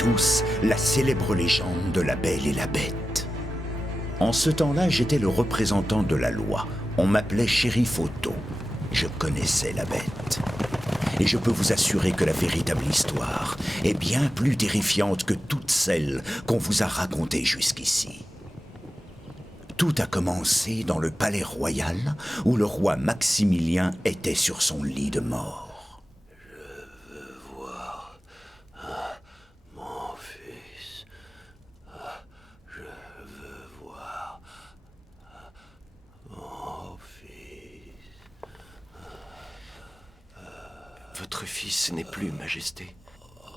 tous la célèbre légende de la Belle et la Bête. En ce temps-là, j'étais le représentant de la loi. On m'appelait shérif Otto. Je connaissais la bête. Et je peux vous assurer que la véritable histoire est bien plus terrifiante que toutes celles qu'on vous a racontées jusqu'ici. Tout a commencé dans le palais royal où le roi Maximilien était sur son lit de mort. Je veux voir mon fils. Je veux voir mon fils. Votre fils n'est plus, Majesté.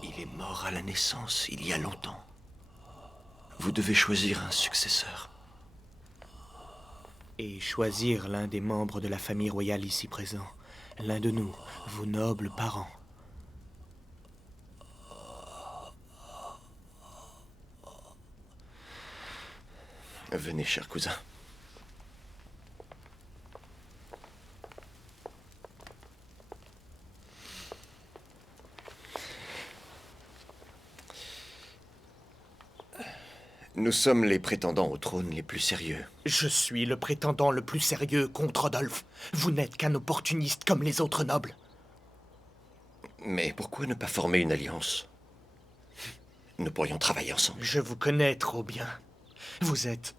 Il est mort à la naissance, il y a longtemps. Vous devez choisir un successeur. Et choisir l'un des membres de la famille royale ici présent. L'un de nous, vos nobles parents. Venez, cher cousin. Nous sommes les prétendants au trône les plus sérieux. Je suis le prétendant le plus sérieux contre Rodolphe. Vous n'êtes qu'un opportuniste comme les autres nobles. Mais pourquoi ne pas former une alliance? Nous pourrions travailler ensemble. Je vous connais trop bien. Vous êtes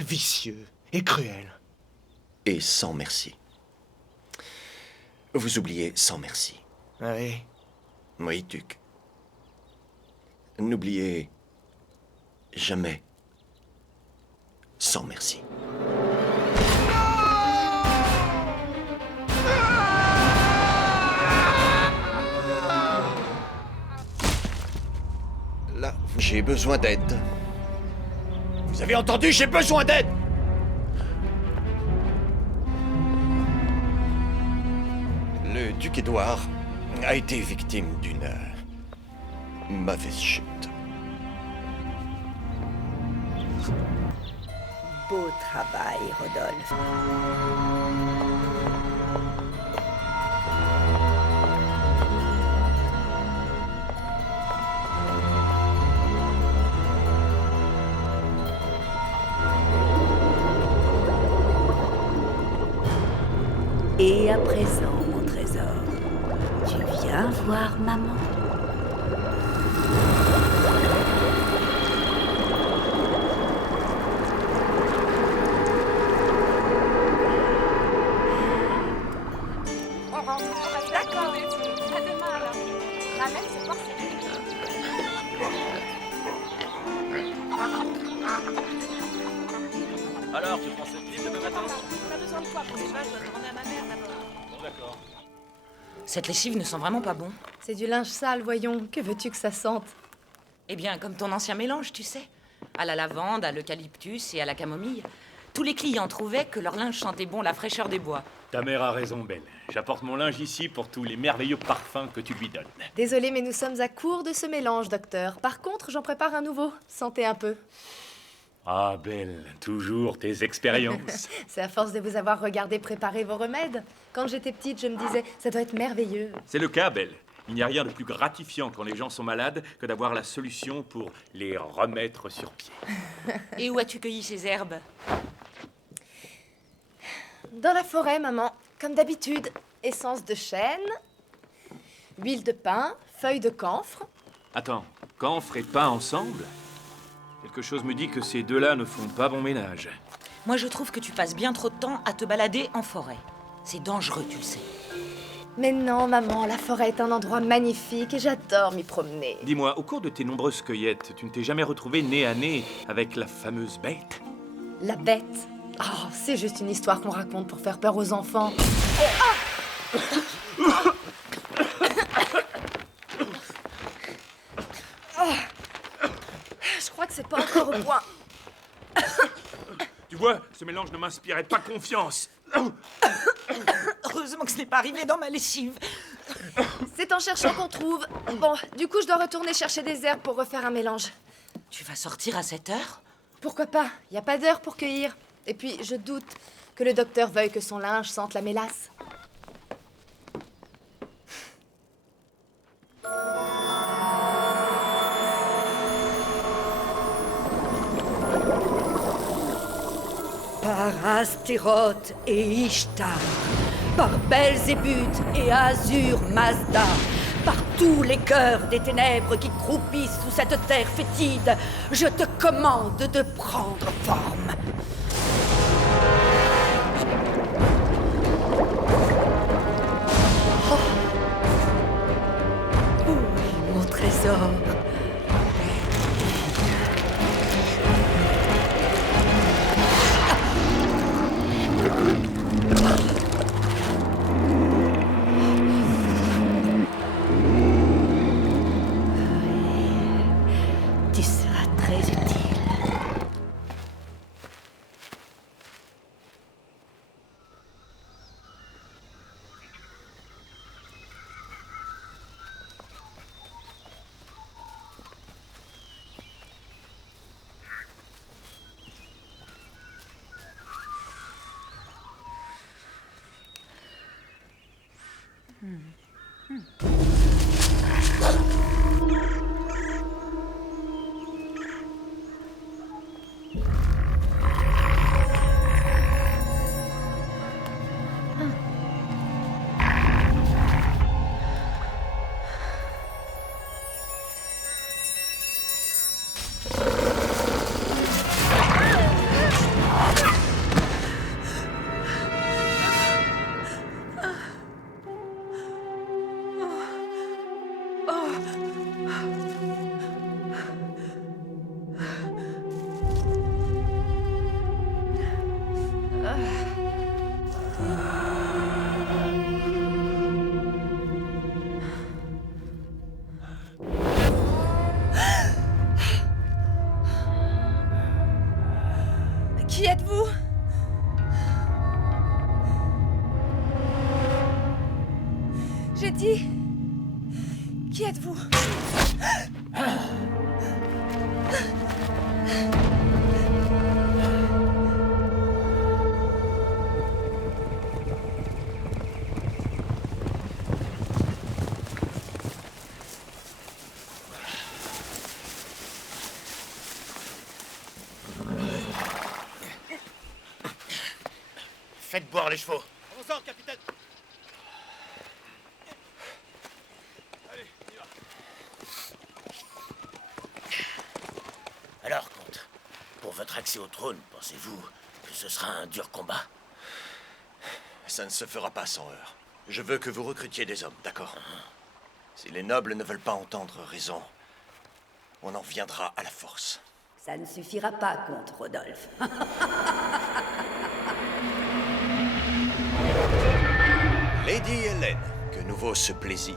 vicieux et cruel. Et sans merci. Vous oubliez sans merci. Oui. Oui, Duc. N'oubliez jamais sans merci. Là, j'ai besoin d'aide. Vous avez entendu? J'ai besoin d'aide! Le duc Édouard a été victime d'une mauvaise chute. Beau travail, Rodolphe. Et à présent, mon trésor, tu viens voir maman? D'accord. À demain alors. Ramène ce porcelaine. Alors, tu prends cette livre demain matin? On a besoin de toi pour les vaches, je dois demander à ma mère d'abord. Bon, d'accord. Cette lessive ne sent vraiment pas bon. C'est du linge sale, voyons. Que veux-tu que ça sente? Eh bien, comme ton ancien mélange, tu sais. À la lavande, à l'eucalyptus et à la camomille. Tous les clients trouvaient que leur linge sentait bon la fraîcheur des bois. Ta mère a raison, Belle. J'apporte mon linge ici pour tous les merveilleux parfums que tu lui donnes. Désolée, mais nous sommes à court de ce mélange, docteur. Par contre, j'en prépare un nouveau. Sentez un peu. Ah, Belle, toujours tes expériences. C'est à force de vous avoir regardé préparer vos remèdes. Quand j'étais petite, je me disais, ça doit être merveilleux. C'est le cas, Belle. Il n'y a rien de plus gratifiant quand les gens sont malades que d'avoir la solution pour les remettre sur pied. Et où as-tu cueilli ces herbes? Dans la forêt, maman. Comme d'habitude. Essence de chêne, huile de pin, feuilles de camphre. Attends, camphre et pain ensemble? Quelque chose me dit que ces deux-là ne font pas bon ménage. Moi, je trouve que tu passes bien trop de temps à te balader en forêt. C'est dangereux, tu le sais. Mais non, maman, la forêt est un endroit magnifique et j'adore m'y promener. Dis-moi, au cours de tes nombreuses cueillettes, tu ne t'es jamais retrouvé nez à nez avec la fameuse bête? La bête. Oh, c'est juste une histoire qu'on raconte pour faire peur aux enfants. Je crois que c'est pas encore au point. Tu vois, ce mélange ne m'inspirait pas confiance. Heureusement que ce n'est pas arrivé dans ma lessive. C'est en cherchant qu'on trouve. Bon, du coup, je dois retourner chercher des herbes pour refaire un mélange. Tu vas sortir à cette heure? Pourquoi pas? Y a pas d'heure pour cueillir. Et puis, je doute que le docteur veuille que son linge sente la mélasse. Par Astéroth et Ishtar, par Belzébuth et Azur Mazda, par tous les cœurs des ténèbres qui croupissent sous cette terre fétide, je te commande de prendre forme. Oh. Oui, mon trésor. Tu seras très utile. Qui êtes-vous? J'ai dit... Qui êtes-vous? Faites boire les chevaux. Bonsoir, capitaine. Allez, on y va. Alors, comte, pour votre accès au trône, pensez-vous que ce sera un dur combat? Ça ne se fera pas sans heurts. Je veux que vous recrutiez des hommes, d'accord? Si les nobles ne veulent pas entendre raison, on en viendra à la force. Ça ne suffira pas, comte Rodolphe. Lady Hélène, que nous vaut ce plaisir?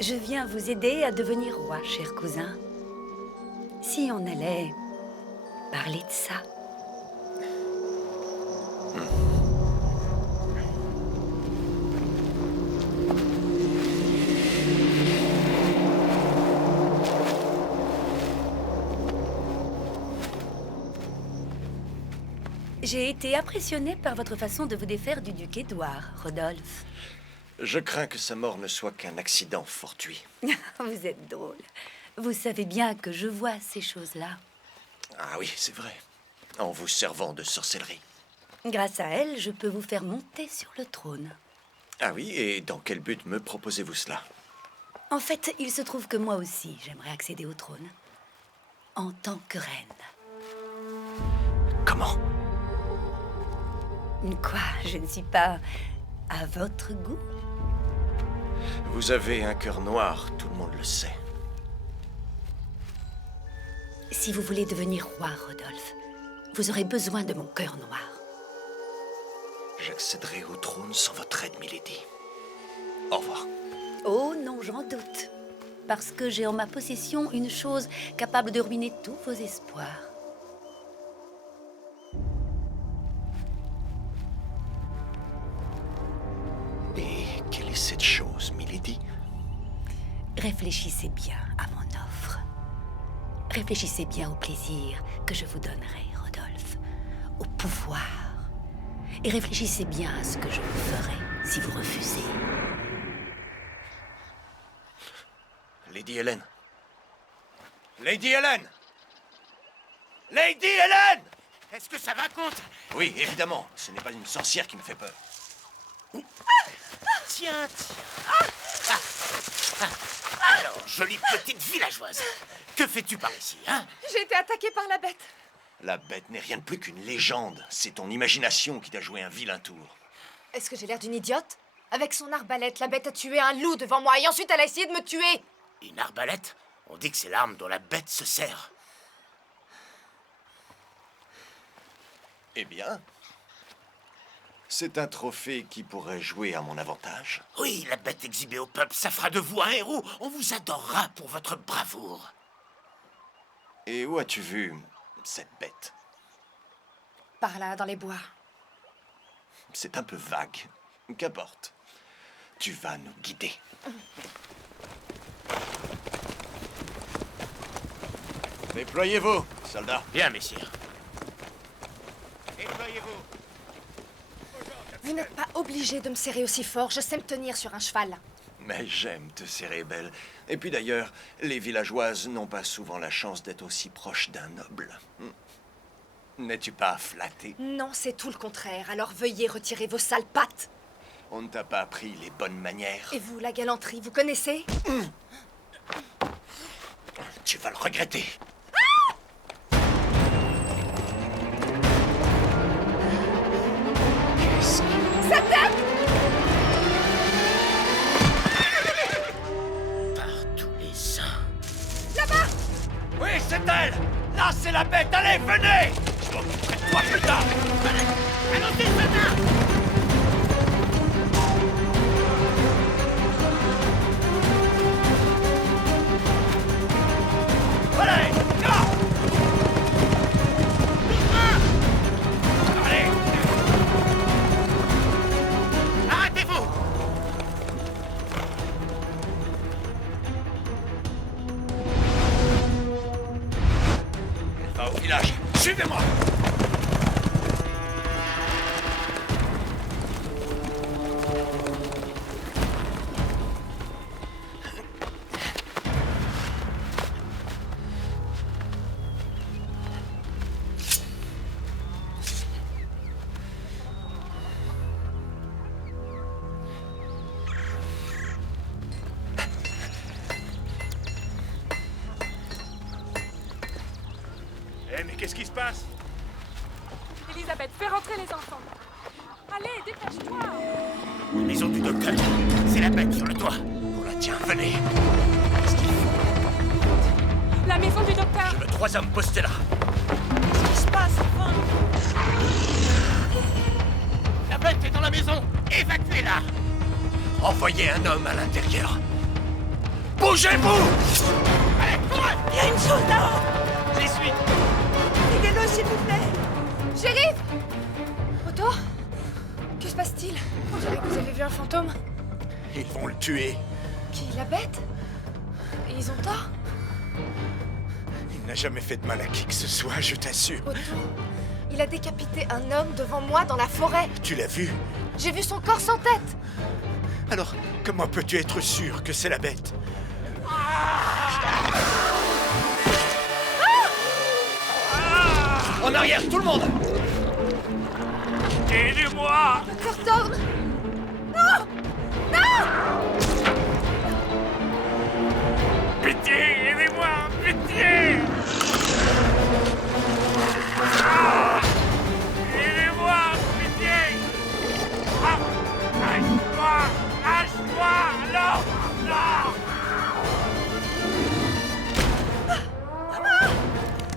Je viens vous aider à devenir roi, cher cousin. Si on allait parler de ça. J'ai été impressionnée par votre façon de vous défaire du duc Édouard, Rodolphe. Je crains que sa mort ne soit qu'un accident fortuit. Vous êtes drôle. Vous savez bien que je vois ces choses-là. Ah oui, c'est vrai. En vous servant de sorcellerie. Grâce à elle, je peux vous faire monter sur le trône. Ah oui, et dans quel but me proposez-vous cela? En fait, il se trouve que moi aussi, j'aimerais accéder au trône. En tant que reine. Comment? Quoi? Je ne suis pas à votre goût? Vous avez un cœur noir, tout le monde le sait. Si vous voulez devenir roi, Rodolphe, vous aurez besoin de mon cœur noir. J'accéderai au trône sans votre aide, milady. Au revoir. Oh non, j'en doute. Parce que j'ai en ma possession une chose capable de ruiner tous vos espoirs. Et quelle est cette chose, milady? Réfléchissez bien à mon offre. Réfléchissez bien au plaisir que je vous donnerai, Rodolphe. Au pouvoir. Et réfléchissez bien à ce que je vous ferai si vous refusez. Lady Hélène. Lady Hélène! Lady Hélène! Est-ce que ça va, comte? Oui, évidemment. Ce n'est pas une sorcière qui me fait peur. Tiens, tiens. Alors, jolie petite villageoise, que fais-tu par ici, hein? J'ai été attaquée par la bête. La bête n'est rien de plus qu'une légende. C'est ton imagination qui t'a joué un vilain tour. Est-ce que j'ai l'air d'une idiote? Avec son arbalète, la bête a tué un loup devant moi et ensuite elle a essayé de me tuer. Une arbalète? On dit que c'est l'arme dont la bête se sert. Eh bien, c'est un trophée qui pourrait jouer à mon avantage. Oui, la bête exhibée au peuple, ça fera de vous un héros. On vous adorera pour votre bravoure. Et où as-tu vu cette bête? Par là, dans les bois. C'est un peu vague. Qu'importe. Tu vas nous guider. Déployez-vous, soldats. Bien, messire. Déployez-vous. Vous n'êtes pas obligé de me serrer aussi fort, je sais me tenir sur un cheval. Mais j'aime te serrer, belle. Et puis d'ailleurs, les villageoises n'ont pas souvent la chance d'être aussi proches d'un noble. N'es-tu pas flatté? Non, c'est tout le contraire, alors veuillez retirer vos sales pattes. On ne t'a pas appris les bonnes manières. Et vous, la galanterie, vous connaissez? Tu vas le regretter. Ça tape! Par tous les saints. Là-bas! Oui, c'est elle! Là, c'est la bête! Allez, venez! Je m'occuperai de toi plus tard! Allons-y, Satan! Allez! Là! Allez! Arrêtez-vous! Va au village! Suivez-moi! Eh, mais qu'est-ce qui se passe? Elisabeth, fais rentrer les enfants. Allez, dépêche-toi. La maison du docteur. C'est la bête sur le toit. On la tient, venez! La maison du docteur. Je veux 3 hommes postés là! Qu'est-ce qui se passe, enfin? La bête est dans la maison. Évacuez-la. Envoyez un homme à l'intérieur! Bougez-vous! Allez, courez! Il y a une chose là-haut. Je les suis. Aidez-le, s'il vous plaît. Shérif! Otto? Que se passe-t-il? On dirait que vous avez vu un fantôme. Ils vont le tuer. Qui, la bête? Et ils ont tort? Il n'a jamais fait de mal à qui que ce soit, je t'assure. Otto, il a décapité un homme devant moi dans la forêt. Tu l'as vu? J'ai vu son corps sans tête. Alors, comment peux-tu être sûr que c'est la bête? En arrière, tout le monde! Aidez-moi! Docteur Thorne! Non! Non! Pitié, aidez-moi! Pitié! Ah! Aidez-moi! Pitié! Ah! Lâche-moi! Lâche-moi! Non! Non!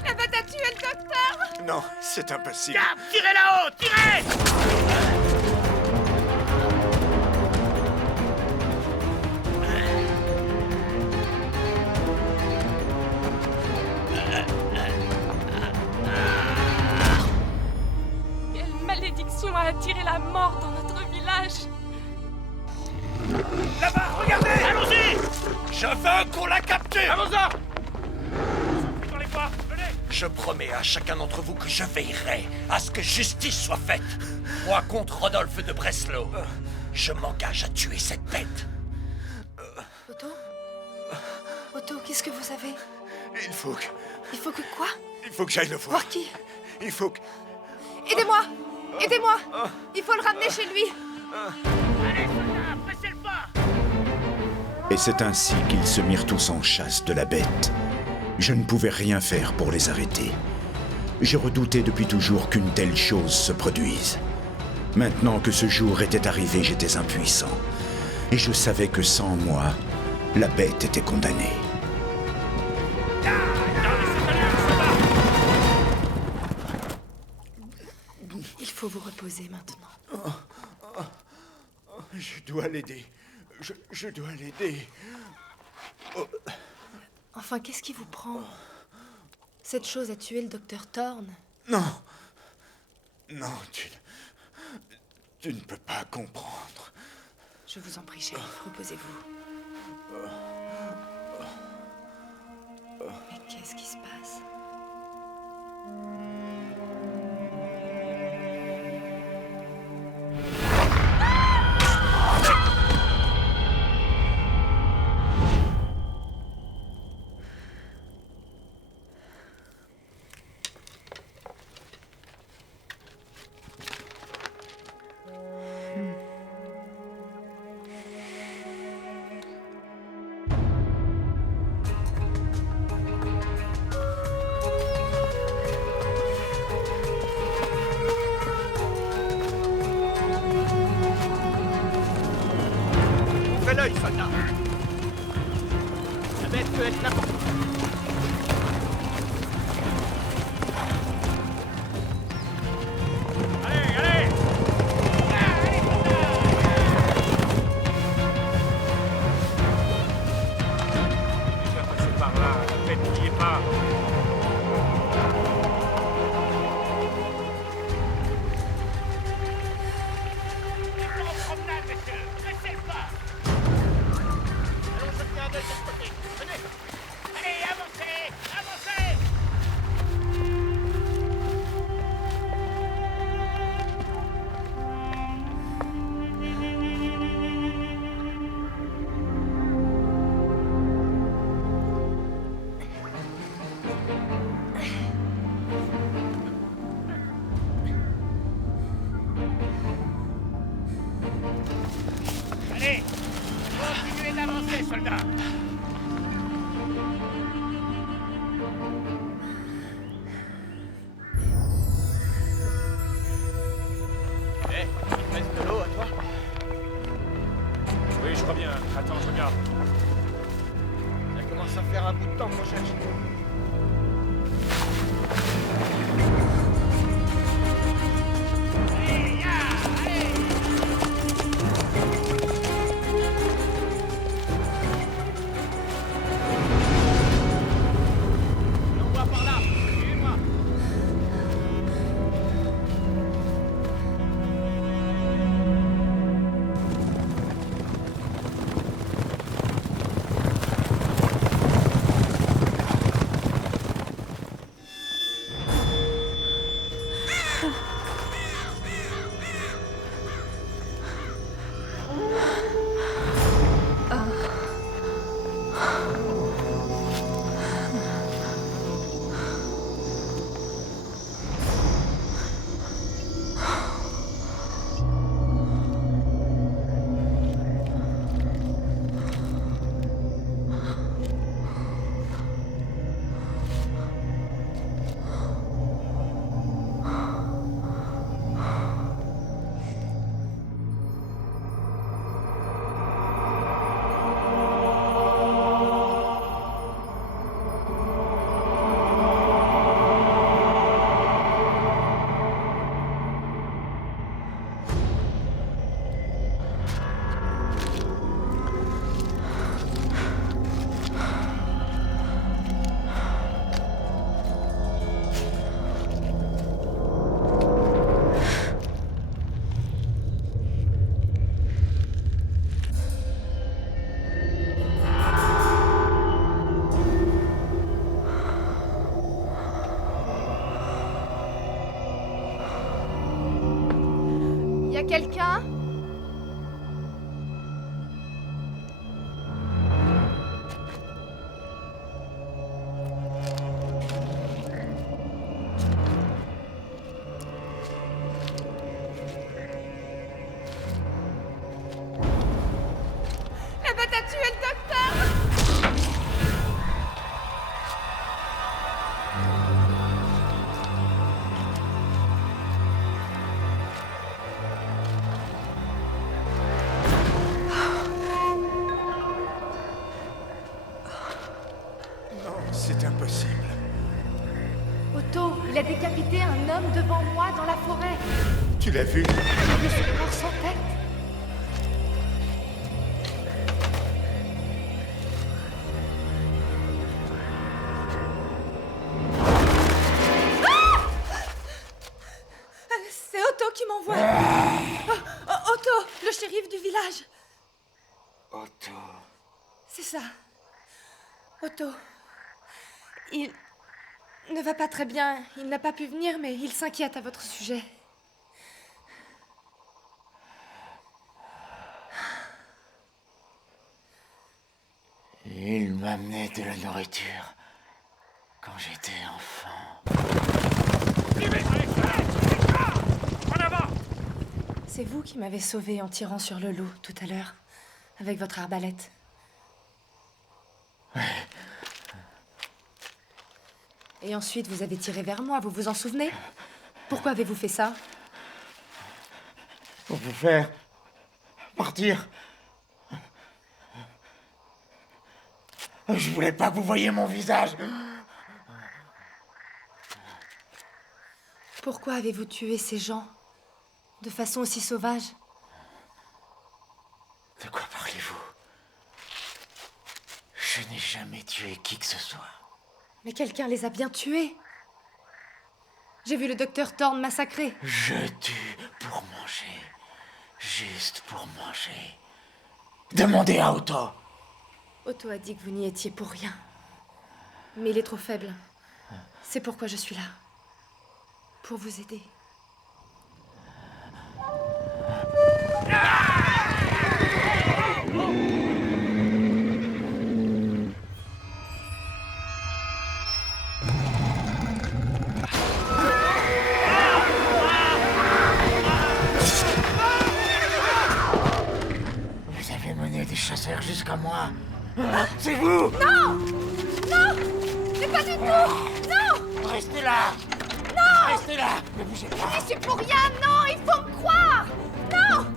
La bête a tué le docteur! Non, c'est impossible. Garde, tirez là-haut! Tirez! Quelle malédiction a attiré la mort dans notre village. Là-bas, regardez! Allons-y! Je veux qu'on la capture! Allons-en! Dans les bois, venez! Je promets à chacun d'entre vous que je veillerai à ce que justice soit faite. Moi contre Rodolphe de Breslau. Je m'engage à tuer cette bête. Otto? Otto, qu'est-ce que vous avez? Il faut que... Il faut que quoi? Il faut que j'aille le voir. Voir qui? Il faut que... Aidez-moi! Aidez-moi! Il faut le ramener chez lui! Allez, soldats, pressez le pas! Et c'est ainsi qu'ils se mirent tous en chasse de la bête. Je ne pouvais rien faire pour les arrêter. Je redoutais depuis toujours qu'une telle chose se produise. Maintenant que ce jour était arrivé, j'étais impuissant. Et je savais que sans moi, la bête était condamnée. Il faut vous reposer maintenant. Je dois l'aider. Je dois l'aider. Enfin, qu'est-ce qui vous prend? Cette chose a tué le docteur Thorne. Non. Non, tu ne peux pas comprendre. Je vous en prie, shérif, reposez-vous. Mais qu'est-ce qui se passe? Fais l'œil, soldat! La bête peut être n'importe où. Allez, allez! Déjà passé par là, la bête n'y est pas. En promenade, messieurs! Pressez le pas! Allons jeter un œil de ce côté. Venez! Allez, avancez! Avancez! Allez! Continuez d'avancer, soldats! Eh, il reste de l'eau à toi? Oui, je crois bien. Attends, je regarde. Ça commence à faire un bout de temps qu'on cherche. Allez, ya! Allez! On voit par là! Suivez-moi! Y a quelqu'un? Otto, il a décapité un homme devant moi dans la forêt. Tu l'as vu? J'avais son corps sans tête. C'est Otto qui m'envoie. Otto, le shérif du village. Otto. C'est ça. Otto. Il ne va pas très bien. Il n'a pas pu venir, mais il s'inquiète à votre sujet. Il m'amenait de la nourriture quand j'étais enfant. En avant! C'est vous qui m'avez sauvé en tirant sur le loup tout à l'heure, avec votre arbalète. Ouais. Et ensuite, vous avez tiré vers moi, vous vous en souvenez? Pourquoi avez-vous fait ça? Pour vous faire partir. Je voulais pas que vous voyiez mon visage. Pourquoi avez-vous tué ces gens de façon aussi sauvage? De quoi parlez-vous? Je n'ai jamais tué qui que ce soit. Mais quelqu'un les a bien tués. J'ai vu le docteur Thorne massacré. Je tue pour manger. Juste pour manger. Demandez à Otto. Otto a dit que vous n'y étiez pour rien. Mais il est trop faible. C'est pourquoi je suis là. Pour vous aider. Vous avez mené des chasseurs jusqu'à moi. C'est vous! Non! Non! Mais pas du tout! Non! Restez là! Non! Restez là! Ne bougez pas! Je n'y suis pour rien! Non! Il faut me croire! Non!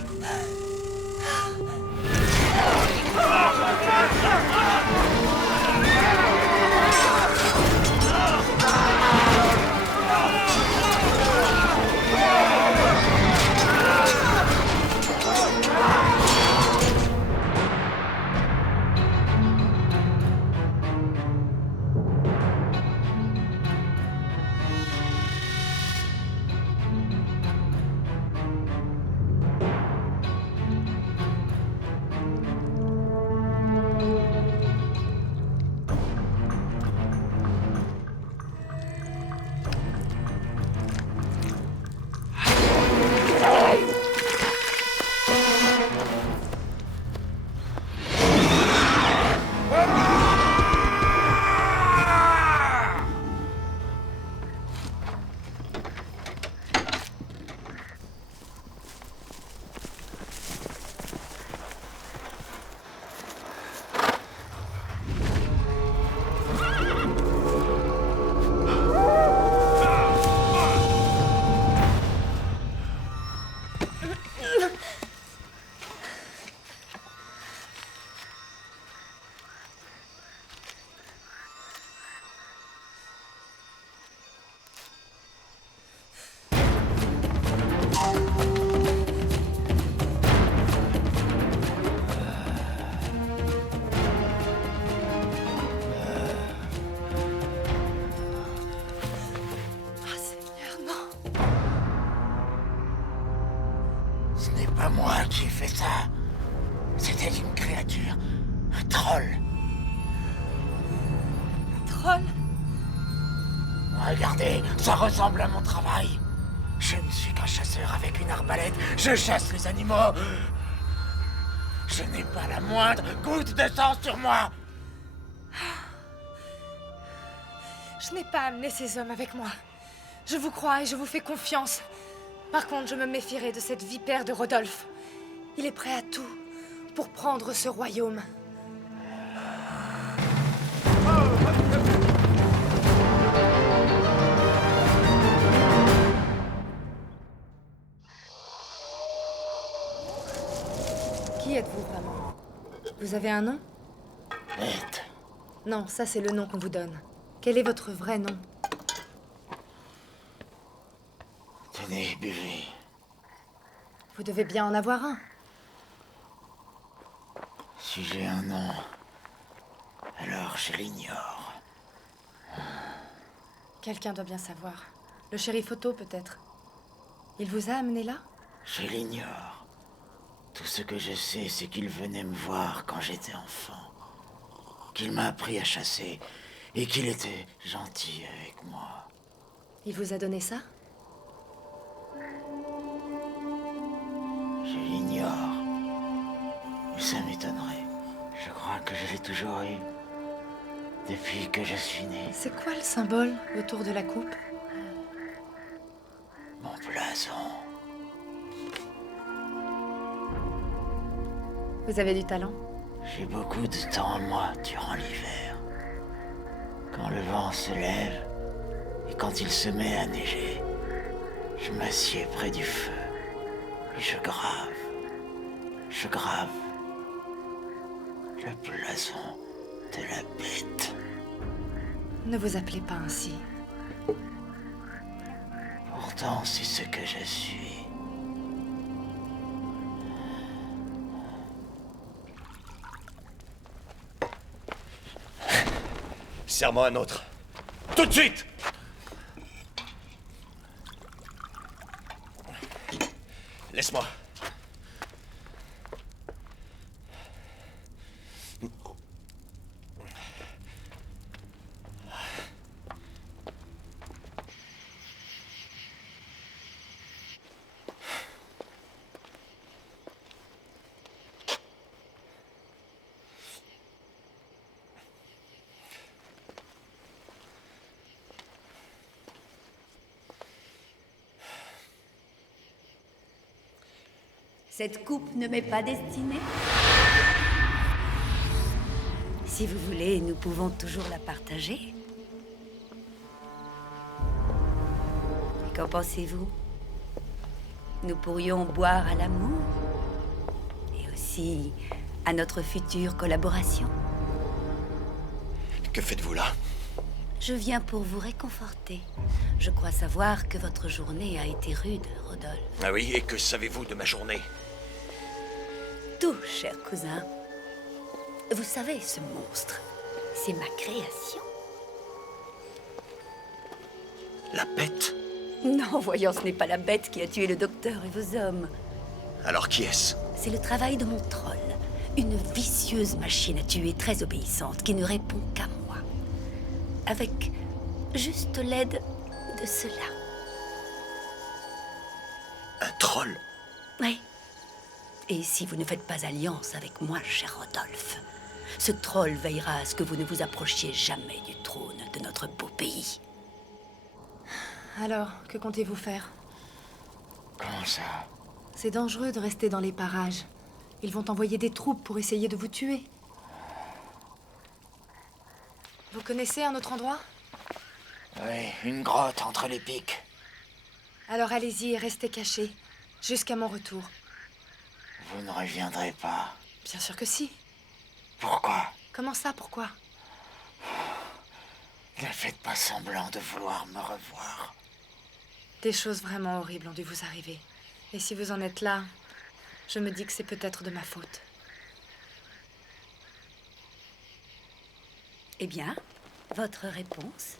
Ce n'est pas moi qui ai fait ça. C'était une créature. Un troll. Un troll? Regardez, ça ressemble à mon travail. Je ne suis qu'un chasseur avec une arbalète. Je chasse les animaux. Je n'ai pas la moindre goutte de sang sur moi. Je n'ai pas amené ces hommes avec moi. Je vous crois et je vous fais confiance. Par contre, je me méfierai de cette vipère de Rodolphe. Il est prêt à tout pour prendre ce royaume. Qui êtes-vous vraiment? Vous avez un nom? Bête. Non, ça c'est le nom qu'on vous donne. Quel est votre vrai nom? Tenez, buvez. Vous devez bien en avoir un. Si j'ai un nom, alors je l'ignore. Quelqu'un doit bien savoir. Le shérif Otto, peut-être. Il vous a amené là? Je l'ignore. Tout ce que je sais, c'est qu'il venait me voir quand j'étais enfant. Qu'il m'a appris à chasser et qu'il était gentil avec moi. Il vous a donné ça? Je l'ignore. Mais ça m'étonnerait. Je crois que je l'ai toujours eu. Depuis que je suis né. C'est quoi le symbole autour de la coupe? Mon blason. Vous avez du talent? J'ai beaucoup de temps en moi durant l'hiver. Quand le vent se lève et quand il se met à neiger, je m'assieds près du feu et je grave le blason de la bête. Ne vous appelez pas ainsi. Pourtant, c'est ce que je suis. Serre-moi un autre. Tout de suite! Laisse-moi. Cette coupe ne m'est pas destinée. Si vous voulez, nous pouvons toujours la partager. Qu'en pensez-vous? Nous pourrions boire à l'amour et aussi à notre future collaboration. Que faites-vous là? Je viens pour vous réconforter. Je crois savoir que votre journée a été rude, Rodolphe. Ah oui, et que savez-vous de ma journée? Tout, cher cousin. Vous savez, ce monstre, c'est ma création. La bête? Non, voyons, ce n'est pas la bête qui a tué le docteur et vos hommes. Alors qui est-ce? C'est le travail de mon troll. Une vicieuse machine à tuer très obéissante qui ne répond qu'à moi. Avec juste l'aide de cela. Un troll? Oui. Et si vous ne faites pas alliance avec moi, cher Rodolphe, ce troll veillera à ce que vous ne vous approchiez jamais du trône de notre beau pays. Alors, que comptez-vous faire? Comment ça? C'est dangereux de rester dans les parages. Ils vont envoyer des troupes pour essayer de vous tuer. Vous connaissez un autre endroit? Oui, une grotte entre les pics. Alors allez-y et restez cachés, jusqu'à mon retour. Vous ne reviendrez pas. Bien sûr que si. Pourquoi? Comment ça, pourquoi? Ne faites pas semblant de vouloir me revoir. Des choses vraiment horribles ont dû vous arriver. Et si vous en êtes là, je me dis que c'est peut-être de ma faute. Eh bien, votre réponse?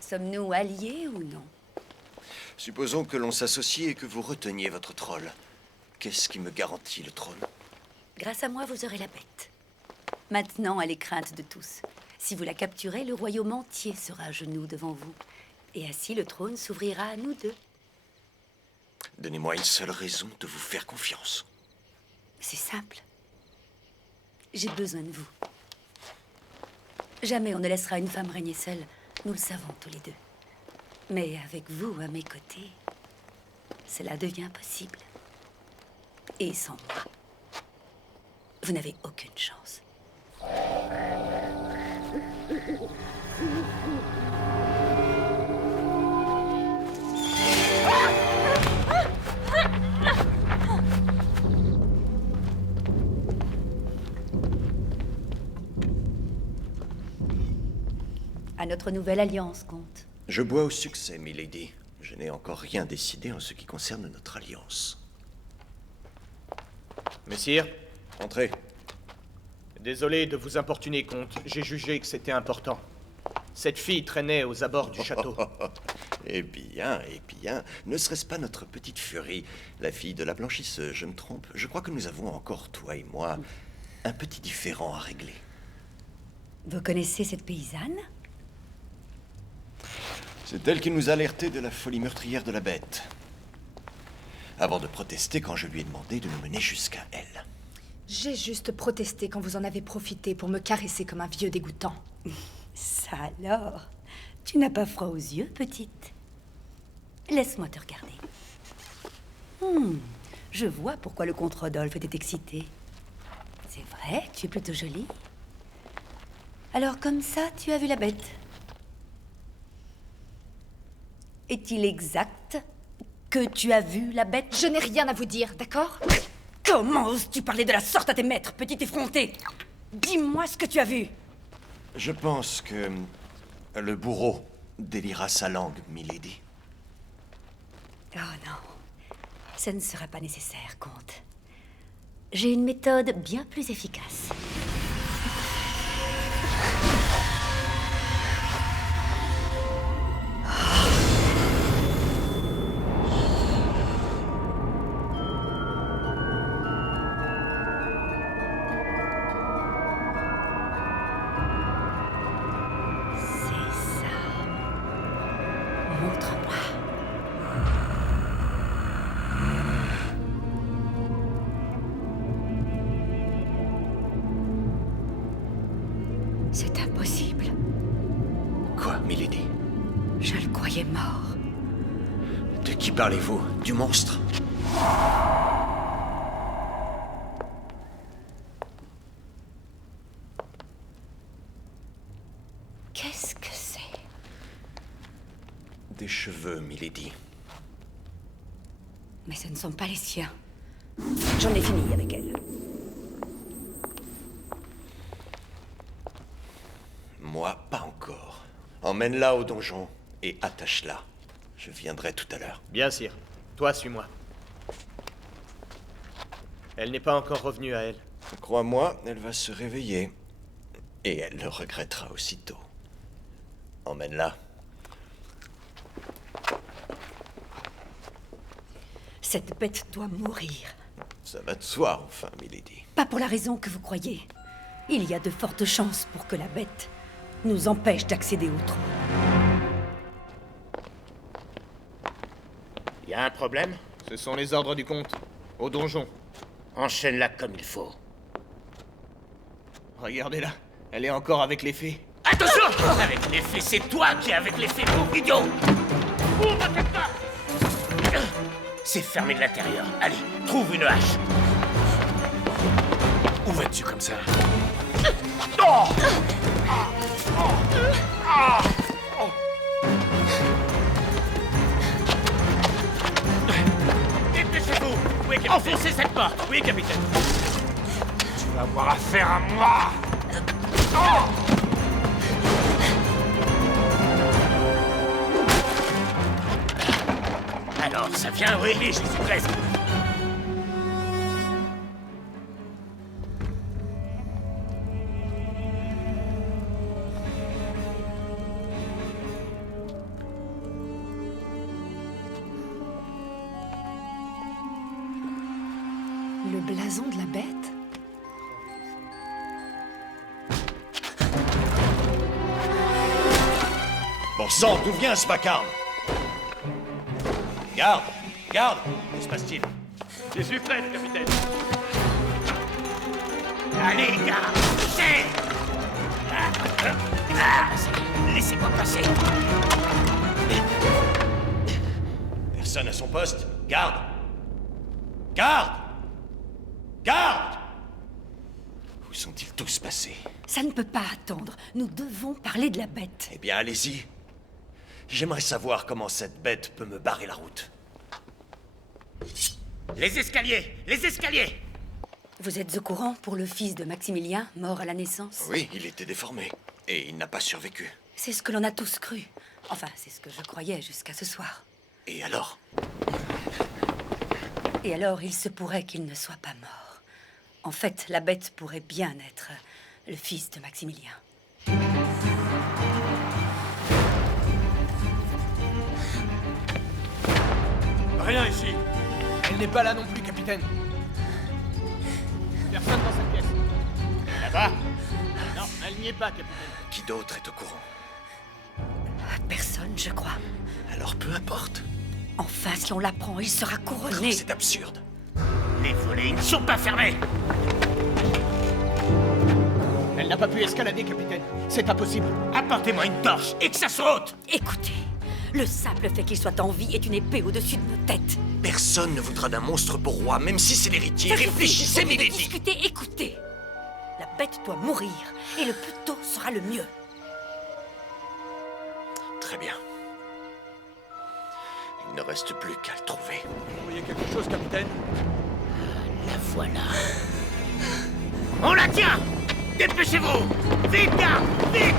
Sommes-nous alliés ou non? Supposons que l'on s'associe et que vous reteniez votre troll. Qu'est-ce qui me garantit le trône? Grâce à moi, vous aurez la bête. Maintenant, elle est crainte de tous. Si vous la capturez, le royaume entier sera à genoux devant vous. Et ainsi, le trône s'ouvrira à nous deux. Donnez-moi une seule raison de vous faire confiance. C'est simple. J'ai besoin de vous. Jamais on ne laissera une femme régner seule. Nous le savons tous les deux. Mais avec vous à mes côtés, cela devient possible. Et sans moi, vous n'avez aucune chance. À notre nouvelle alliance, comte. Je bois au succès, milady. Je n'ai encore rien décidé en ce qui concerne notre alliance. Messire, Entrez. désolé de vous importuner, comte. J'ai jugé que c'était important. Cette fille traînait aux abords du château. Eh bien, ne serait-ce pas notre petite Furie, la fille de la blanchisseuse, je me trompe? Je crois que nous avons encore, toi et moi, un petit différend à régler. Vous connaissez cette paysanne? C'est elle qui nous a alertés de la folie meurtrière de la bête. Avant de protester quand je lui ai demandé de nous mener jusqu'à elle. J'ai juste protesté quand vous en avez profité pour me caresser comme un vieux dégoûtant. Ça alors? Tu n'as pas froid aux yeux, petite? Laisse-moi te regarder. Je vois pourquoi le comte Rodolphe était excité. C'est vrai, tu es plutôt jolie. Alors comme ça, tu as vu la bête? Est-il exact que tu as vu la bête? Je n'ai rien à vous dire, d'accord? Comment oses-tu parler de la sorte à tes maîtres, petite effrontée? Dis-moi ce que tu as vu. Je pense que le bourreau délira sa langue, milady. Oh non, ce ne sera pas nécessaire, comte. J'ai une méthode bien plus efficace. C'est ça. Montre-moi. C'est impossible. Quoi, milady? Je le croyais mort. De qui parlez-vous? Du monstre? Qu'est-ce que c'est? Des cheveux, milady. Mais ce ne sont pas les siens. J'en ai fini avec elle. Moi, pas encore. Emmène-la au donjon et attache-la. Je viendrai tout à l'heure. Bien, sire. Toi, suis-moi. Elle n'est pas encore revenue à elle. Crois-moi, elle va se réveiller. Et elle le regrettera aussitôt. Emmène-la. Cette bête doit mourir. Ça va de soi, enfin, milady. Pas pour la raison que vous croyez. Il y a de fortes chances pour que la bête nous empêche d'accéder au trône. Y a un problème? Ce sont les ordres du comte. Au donjon. Enchaîne-la comme il faut. Regardez-la. Elle est encore avec les fées. Attention! Avec les fées, c'est toi qui es avec les fées, pauvre idiot! Ouvre cette porte! C'est fermé de l'intérieur. Allez, trouve une hache. Où vas-tu comme ça? Dépêchez-vous! Oui, capitaine. Enfoncez cette porte! Oui, capitaine. Tu vas avoir affaire à moi! Alors, ça vient? Oui, j'y suis presque. Le blason de la bête? Bon sang, d'où vient ce vacarme? Garde! Garde! Que se passe-t-il? Je suis prêt, capitaine. Allez, gars! C'est... Laissez-moi passer. Personne à son poste? Garde! Garde! Garde! Où sont-ils tous passés? Ça ne peut pas attendre. Nous devons parler de la bête. Eh bien, allez-y. J'aimerais savoir comment cette bête peut me barrer la route. Les escaliers! Les escaliers! Vous êtes au courant pour le fils de Maximilien, mort à la naissance? Oui, il était déformé. Et il n'a pas survécu. C'est ce que l'on a tous cru. Enfin, c'est ce que je croyais jusqu'à ce soir. Et alors? Et alors, il se pourrait qu'il ne soit pas mort. En fait, la bête pourrait bien être le fils de Maximilien. Rien ici. Elle n'est pas là non plus, capitaine. Personne dans cette pièce. Là-bas? Non, elle n'y est pas, capitaine. Qui d'autre est au courant? Personne, je crois. Alors peu importe. Enfin, si on l'apprend, il sera couronné. C'est absurde. Les volets, ils ne sont pas fermés! Elle n'a pas pu escalader, capitaine. C'est impossible. Apportez-moi une torche et que ça saute! Écoutez, le simple fait qu'il soit en vie est une épée au-dessus de nos têtes. Personne ne voudra d'un monstre pour roi, même si c'est l'héritier. Réfléchissez, Milady! Discutez, écoutez. La bête doit mourir, et le plus tôt sera le mieux. Très bien. Il ne reste plus qu'à le trouver. Vous voyez quelque chose, capitaine? La voilà. On la tient! Dépêchez-vous! Vite, gars! Vite!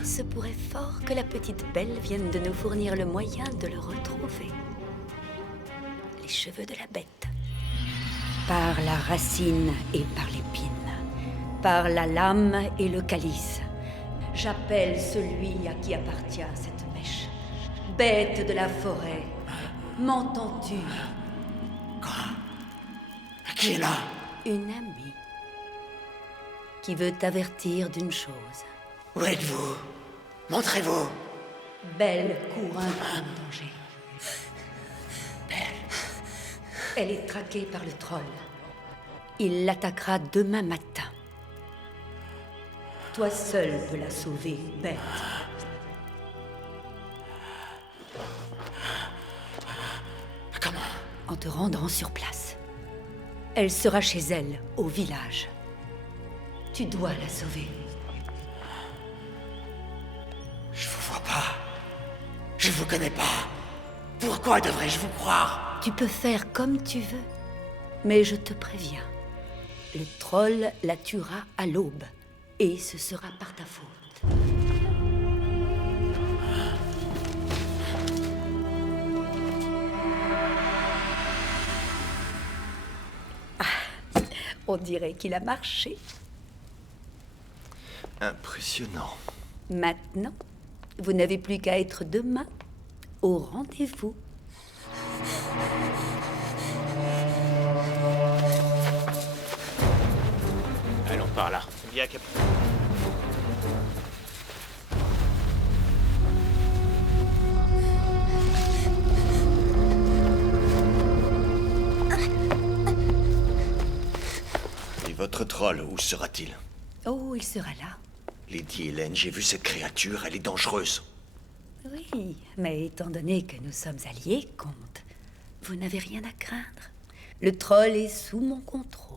Il se pourrait fort que la petite Belle vienne de nous fournir le moyen de le retrouver. Les cheveux de la bête. Par la racine et par l'épine. Par la lame et le calice. J'appelle celui à qui appartient cette mèche. Bête de la forêt. M'entends-tu? Qui est là? Une amie. Qui veut t'avertir d'une chose. Où êtes-vous? Montrez-vous. Belle court un grand danger. Elle est traquée par le troll. Il l'attaquera demain matin. Toi seul peux la sauver, bête. Comment? En te rendant sur place. Elle sera chez elle, au village. Tu dois la sauver. Je vous vois pas. Je vous connais pas. Pourquoi devrais-je vous croire? Tu peux faire comme tu veux. Mais je te préviens. Le troll la tuera à l'aube. Et ce sera par ta faute. Ah, on dirait qu'il a marché. Impressionnant. Maintenant, vous n'avez plus qu'à être demain au rendez-vous. Allons par là. Bien, capitaine. Et votre troll, où sera-t-il? Oh, il sera là. Lady Hélène, j'ai vu cette créature, elle est dangereuse. Oui, mais étant donné que nous sommes alliés, comte, vous n'avez rien à craindre. Le troll est sous mon contrôle.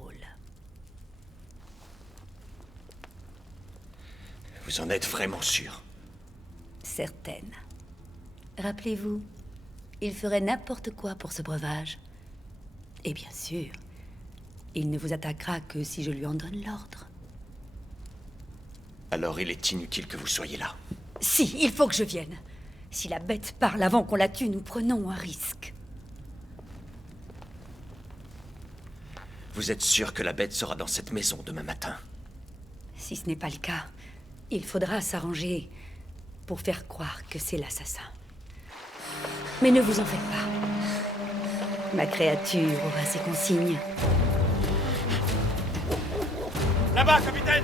Vous en êtes vraiment sûr? Certaine. Rappelez-vous, il ferait n'importe quoi pour ce breuvage. Et bien sûr, il ne vous attaquera que si je lui en donne l'ordre. Alors il est inutile que vous soyez là. Si, il faut que je vienne. Si la bête parle avant qu'on la tue, nous prenons un risque. Vous êtes sûr que la bête sera dans cette maison demain matin? Si ce n'est pas le cas, il faudra s'arranger pour faire croire que c'est l'assassin. Mais ne vous en faites pas. Ma créature aura ses consignes. Là-bas, capitaine!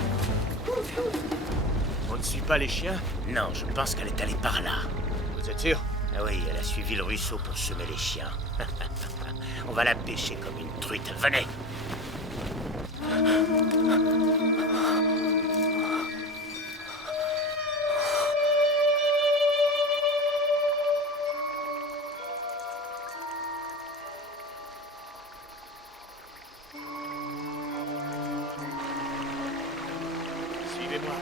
On ne suit pas les chiens? Non, je pense qu'elle est allée par là. Vous êtes sûr? Ah oui, elle a suivi le ruisseau pour semer les chiens. On va la pêcher comme une truite. Venez! Suivez-moi.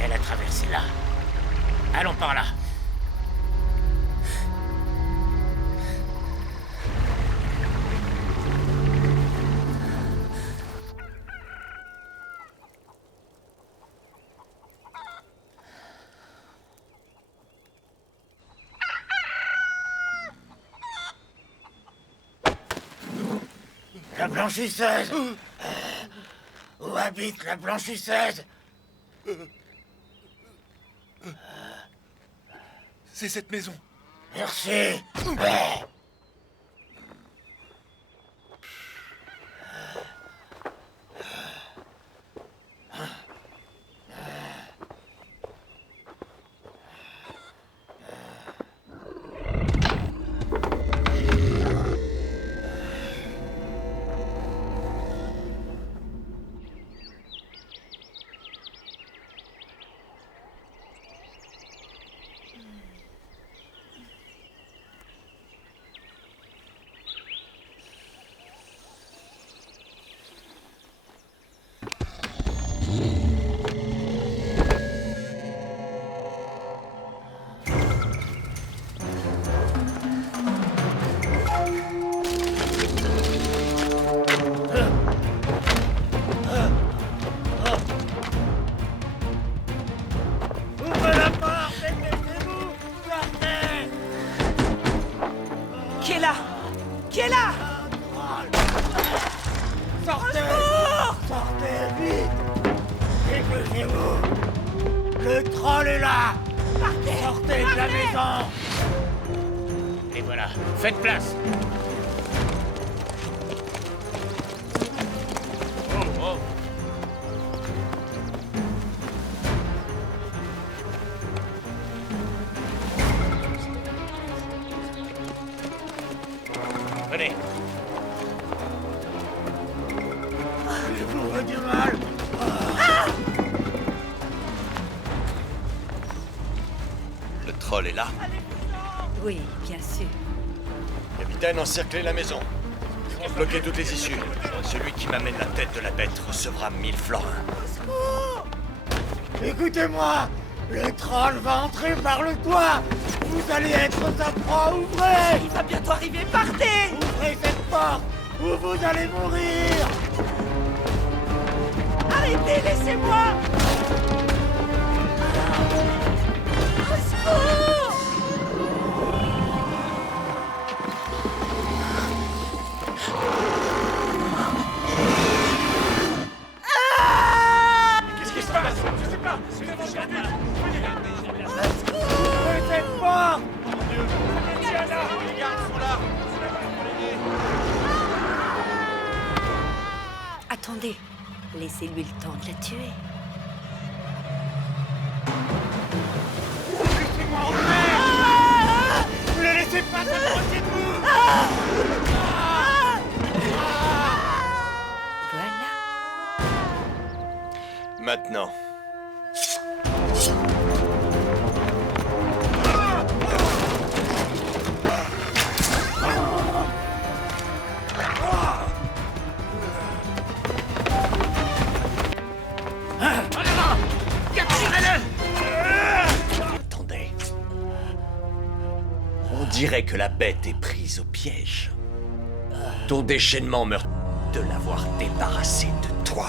Elle a traversé là. Allons par là. La blanchisseuse. Où habite la blanchisseuse? C'est cette maison. Merci. Qui est là? Qui est là? Sortez! Sortez vite! Dépêchez-vous! Le troll est là! Partez! Sortez de la maison! Et voilà, faites place. Oh, oh. Venez. Je vous veux du mal! Le troll est là. Oui, bien sûr. Capitaine, encerclez la maison. Bloquez toutes les issues. Celui qui m'amène la tête de la bête recevra 1000 florins. Écoutez-moi! Le troll va entrer par le toit! Vous allez être sa proie, ouvrez! Il va bientôt arriver, partez! Ouvrez cette porte ou vous allez mourir! Arrêtez, laissez-moi! Au secours! Qu'est-ce qui se passe? Je sais pas. Ouvrez cette porte! Attendez, laissez-lui le temps de la tuer. Laissez-moi entrer! Ne le laissez pas s'approcher de vous! Voilà. Maintenant. Attendez. On dirait que la bête est prise au piège. Ton déchaînement meurt de l'avoir débarrassé de toi.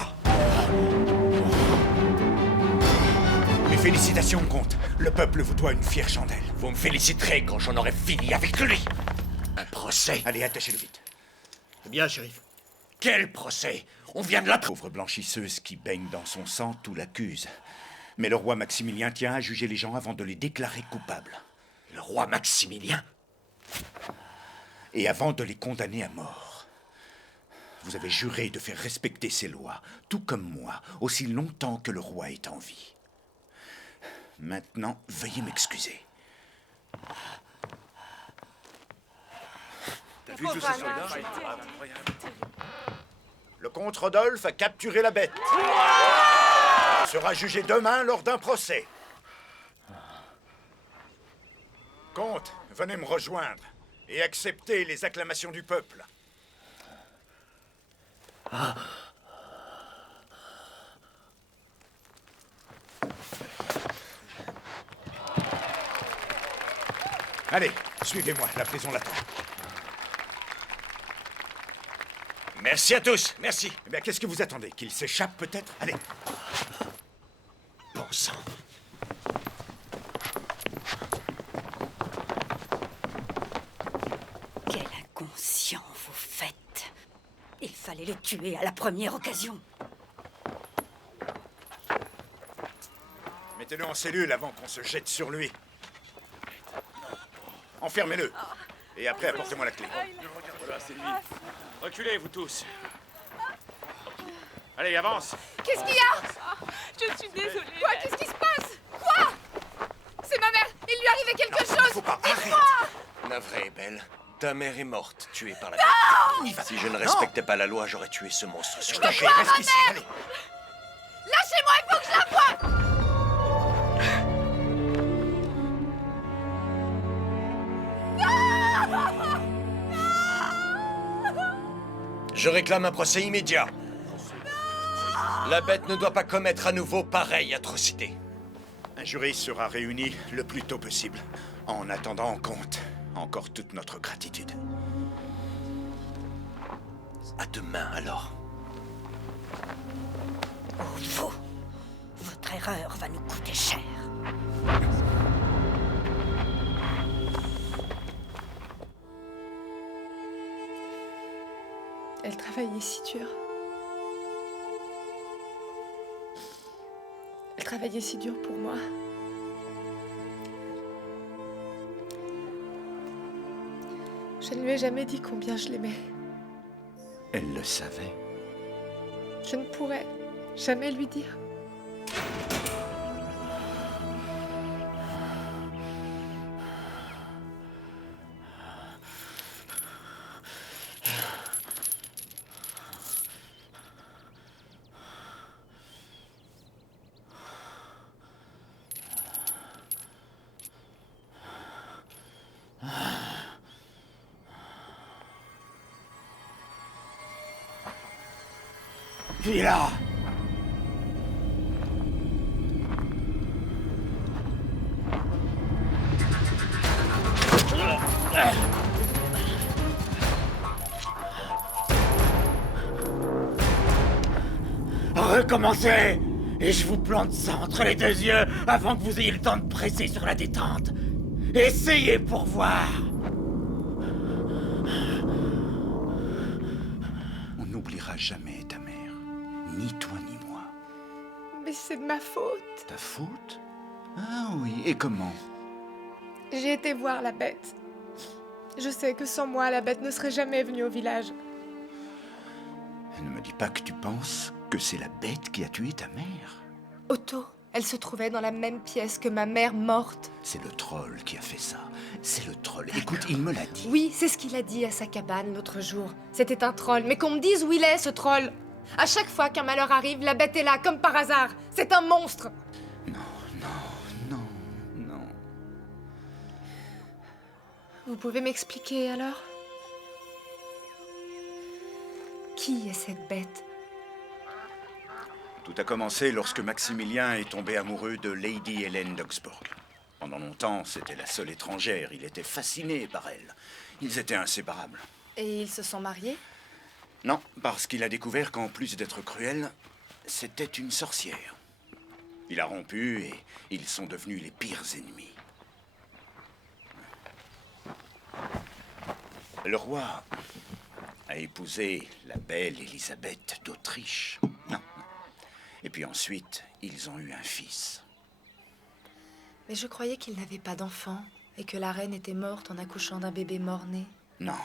Mes félicitations, comte. Le peuple vous doit une fière chandelle. Vous me féliciterez quand j'en aurai fini avec lui. Un procès. Allez, attachez-le vite. Bien, shérif. Quel procès? On vient de la... Pauvre blanchisseuse qui baigne dans son sang, tout l'accuse. Mais le roi Maximilien tient à juger les gens avant de les déclarer coupables. Le roi Maximilien? Et avant de les condamner à mort. Vous avez juré de faire respecter ces lois, tout comme moi, aussi longtemps que le roi est en vie. Maintenant, veuillez m'excuser. T'as vu tous ces soldats? Le comte Rodolphe a capturé la bête. Il sera jugé demain lors d'un procès. Comte, venez me rejoindre et acceptez les acclamations du peuple. Allez, suivez-moi, la prison l'attend. Merci à tous, merci. Eh bien, qu'est-ce que vous attendez? Qu'il s'échappe peut-être? Allez. Bon sang. Quel inconscient vous faites. Il fallait le tuer à la première occasion. Mettez-le en cellule avant qu'on se jette sur lui. Enfermez-le. Et après, apportez-moi la clé. Voilà, c'est lui. Reculez, vous tous. Allez, avance. Qu'est-ce qu'il y a? Je suis désolée. Quoi? Qu'est-ce qui se passe? Quoi? C'est ma mère. Il lui arrivait quelque chose. Faut pas. Navré, Belle. Ta mère est morte, tuée par la bête. Si je ne respectais pas la loi, j'aurais tué ce monstre sur le Reste ici, allez. Lâchez-moi, il faut que je la voie. Je réclame un procès immédiat. La bête ne doit pas commettre à nouveau pareille atrocité. Un jury sera réuni le plus tôt possible. En attendant, on compte encore toute notre gratitude. À demain, alors. Vous, votre erreur va nous coûter cher. Elle travaillait si dur. Elle travaillait si dur pour moi. Je ne lui ai jamais dit combien je l'aimais. Elle le savait. Je ne pourrais jamais lui dire. Puis là. Recommencez! Et je vous plante ça entre les deux yeux avant que vous ayez le temps de presser sur la détente. Essayez pour voir! On n'oubliera jamais ta mère. Ni toi ni moi. Mais c'est de ma faute. Ta faute? Ah oui, et comment? J'ai été voir la bête. Je sais que sans moi, la bête ne serait jamais venue au village. Ne me dis pas que tu penses que c'est la bête qui a tué ta mère. Otto, elle se trouvait dans la même pièce que ma mère morte. C'est le troll qui a fait ça. C'est le troll. Écoute, il me l'a dit. Oui, c'est ce qu'il a dit à sa cabane l'autre jour. C'était un troll, mais qu'on me dise où il est, ce troll. À chaque fois qu'un malheur arrive, la bête est là, comme par hasard. C'est un monstre. Non. Vous pouvez m'expliquer alors? Qui est cette bête? Tout a commencé lorsque Maximilien est tombé amoureux de Lady Hélène d'Augsbourg. Pendant longtemps, c'était la seule étrangère. Il était fasciné par elle. Ils étaient inséparables. Et ils se sont mariés? Non, parce qu'il a découvert qu'en plus d'être cruel, c'était une sorcière. Il a rompu et ils sont devenus les pires ennemis. Le roi a épousé la belle Élisabeth d'Autriche. Non. Et puis ensuite, ils ont eu un fils. Mais je croyais qu'il n'avait pas d'enfant et que la reine était morte en accouchant d'un bébé mort-né. Non.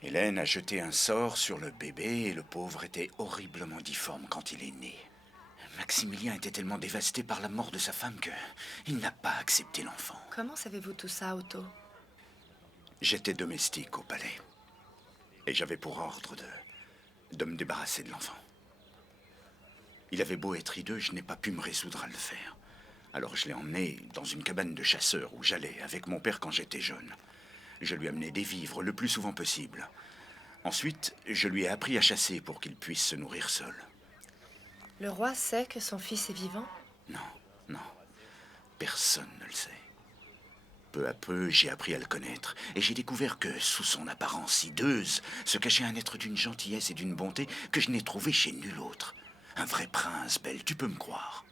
Hélène a jeté un sort sur le bébé et le pauvre était horriblement difforme quand il est né. Maximilien était tellement dévasté par la mort de sa femme que il n'a pas accepté l'enfant. Comment savez-vous tout ça, Otto? J'étais domestique au palais. Et j'avais pour ordre de me débarrasser de l'enfant. Il avait beau être hideux, je n'ai pas pu me résoudre à le faire. Alors je l'ai emmené dans une cabane de chasseurs où j'allais avec mon père quand j'étais jeune. Je lui amenais des vivres le plus souvent possible. Ensuite, je lui ai appris à chasser pour qu'il puisse se nourrir seul. Le roi sait que son fils est vivant? Non. Personne ne le sait. Peu à peu, j'ai appris à le connaître, et j'ai découvert que, sous son apparence hideuse, se cachait un être d'une gentillesse et d'une bonté que je n'ai trouvé chez nul autre. Un vrai prince, Belle, tu peux me croire.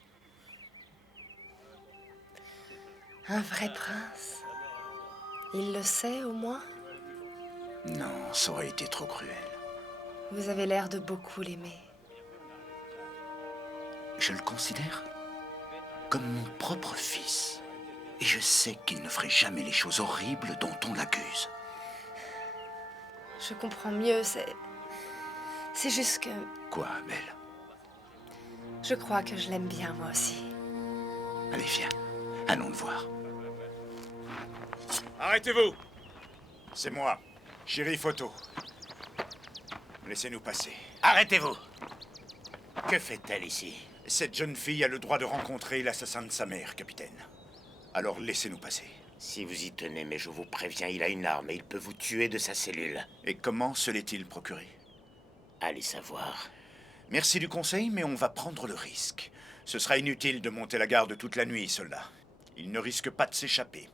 Un vrai prince? Il le sait, au moins? Non, ça aurait été trop cruel. Vous avez l'air de beaucoup l'aimer. Je le considère comme mon propre fils. Et je sais qu'il ne ferait jamais les choses horribles dont on l'accuse. Je comprends mieux, c'est juste que... Quoi, Belle? Je crois que je l'aime bien, moi aussi. Allez, viens. Allons le voir. Arrêtez-vous! C'est moi, Shérif Otto. Laissez-nous passer. Arrêtez-vous! Que fait-elle ici? Cette jeune fille a le droit de rencontrer l'assassin de sa mère, capitaine. Alors laissez-nous passer. Si vous y tenez, mais je vous préviens, il a une arme et il peut vous tuer de sa cellule. Et comment se l'est-il procuré? Allez savoir. Merci du conseil, mais on va prendre le risque. Ce sera inutile de monter la garde toute la nuit, soldat. Il ne risque pas de s'échapper.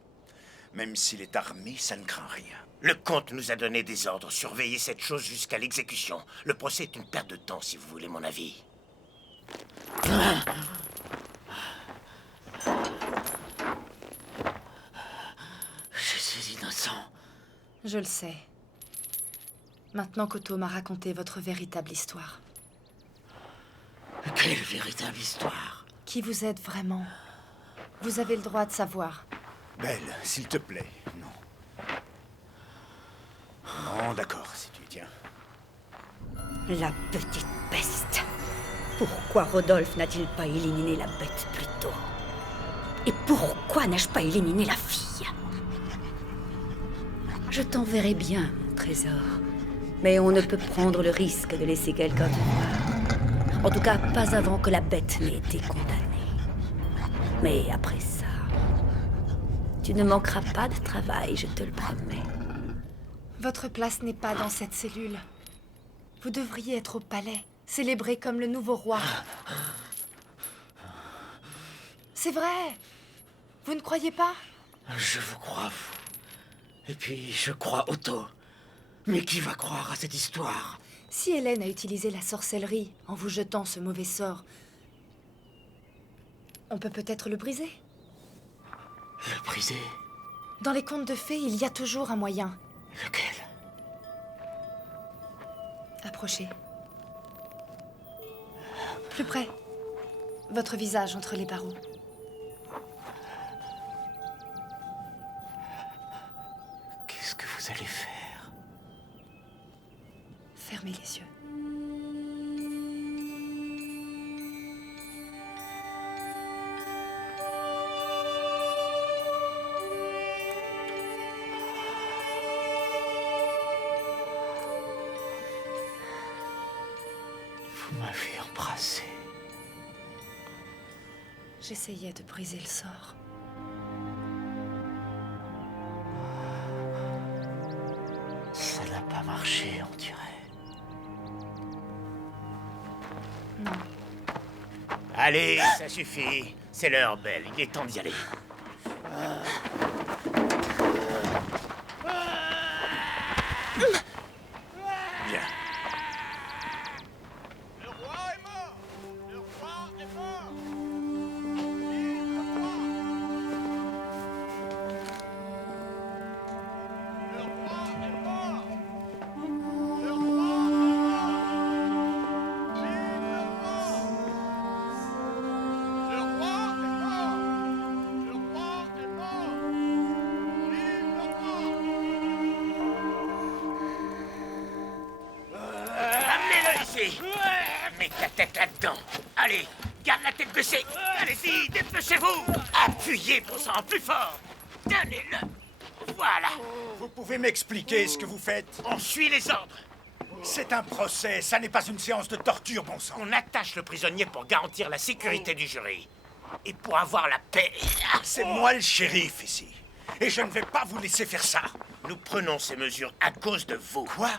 Même s'il est armé, ça ne craint rien. Le comte nous a donné des ordres. Surveillez cette chose jusqu'à l'exécution. Le procès est une perte de temps, si vous voulez mon avis. Je suis innocent. Je le sais. Maintenant qu'Otto m'a raconté votre véritable histoire. Quelle véritable histoire? Qui vous êtes vraiment? Vous avez le droit de savoir. Belle, s'il te plaît, non. Non, d'accord, si tu y tiens. La petite peste. Pourquoi Rodolphe n'a-t-il pas éliminé la bête plus tôt? Et pourquoi n'ai-je pas éliminé la fille? Je t'enverrai bien, mon trésor. Mais on ne peut prendre le risque de laisser quelqu'un te voir. En tout cas, pas avant que la bête n'ait été condamnée. Mais après ça, tu ne manqueras pas de travail, je te le promets. Votre place n'est pas dans cette cellule. Vous devriez être au palais, célébré comme le nouveau roi. C'est vrai. Vous ne croyez pas? Je vous crois, vous. Et puis, je crois Otto. Mais qui va croire à cette histoire? Si Hélène a utilisé la sorcellerie en vous jetant ce mauvais sort, on peut peut-être le briser. Le briser? Dans les contes de fées, il y a toujours un moyen. Lequel? Approchez. Plus près. Votre visage entre les barreaux. Qu'est-ce que vous allez faire? Fermez les yeux. Vous m'avez embrassé. J'essayais de briser le sort. Ça n'a pas marché, on dirait. Non. Allez, ça suffit. C'est l'heure, Belle. Il est temps d'y aller. Bien. Le roi est mort! Le roi est mort! Le roi est mort! Le roi est mort! Vive le roi! Amenez-le ici! Mets ta tête là-dedans! Allez, garde la tête baissée! Allez-y, dépêchez-vous! Appuyez, bon sang, plus fort! Donnez-le! Voilà! Vous pouvez m'expliquer ce que vous faites? On suit les ordres! C'est un procès, ça n'est pas une séance de torture, bon sang. On attache le prisonnier pour garantir la sécurité du jury. Et pour avoir la paix. C'est moi le shérif ici. Et je ne vais pas vous laisser faire ça. Nous prenons ces mesures à cause de vous. Quoi?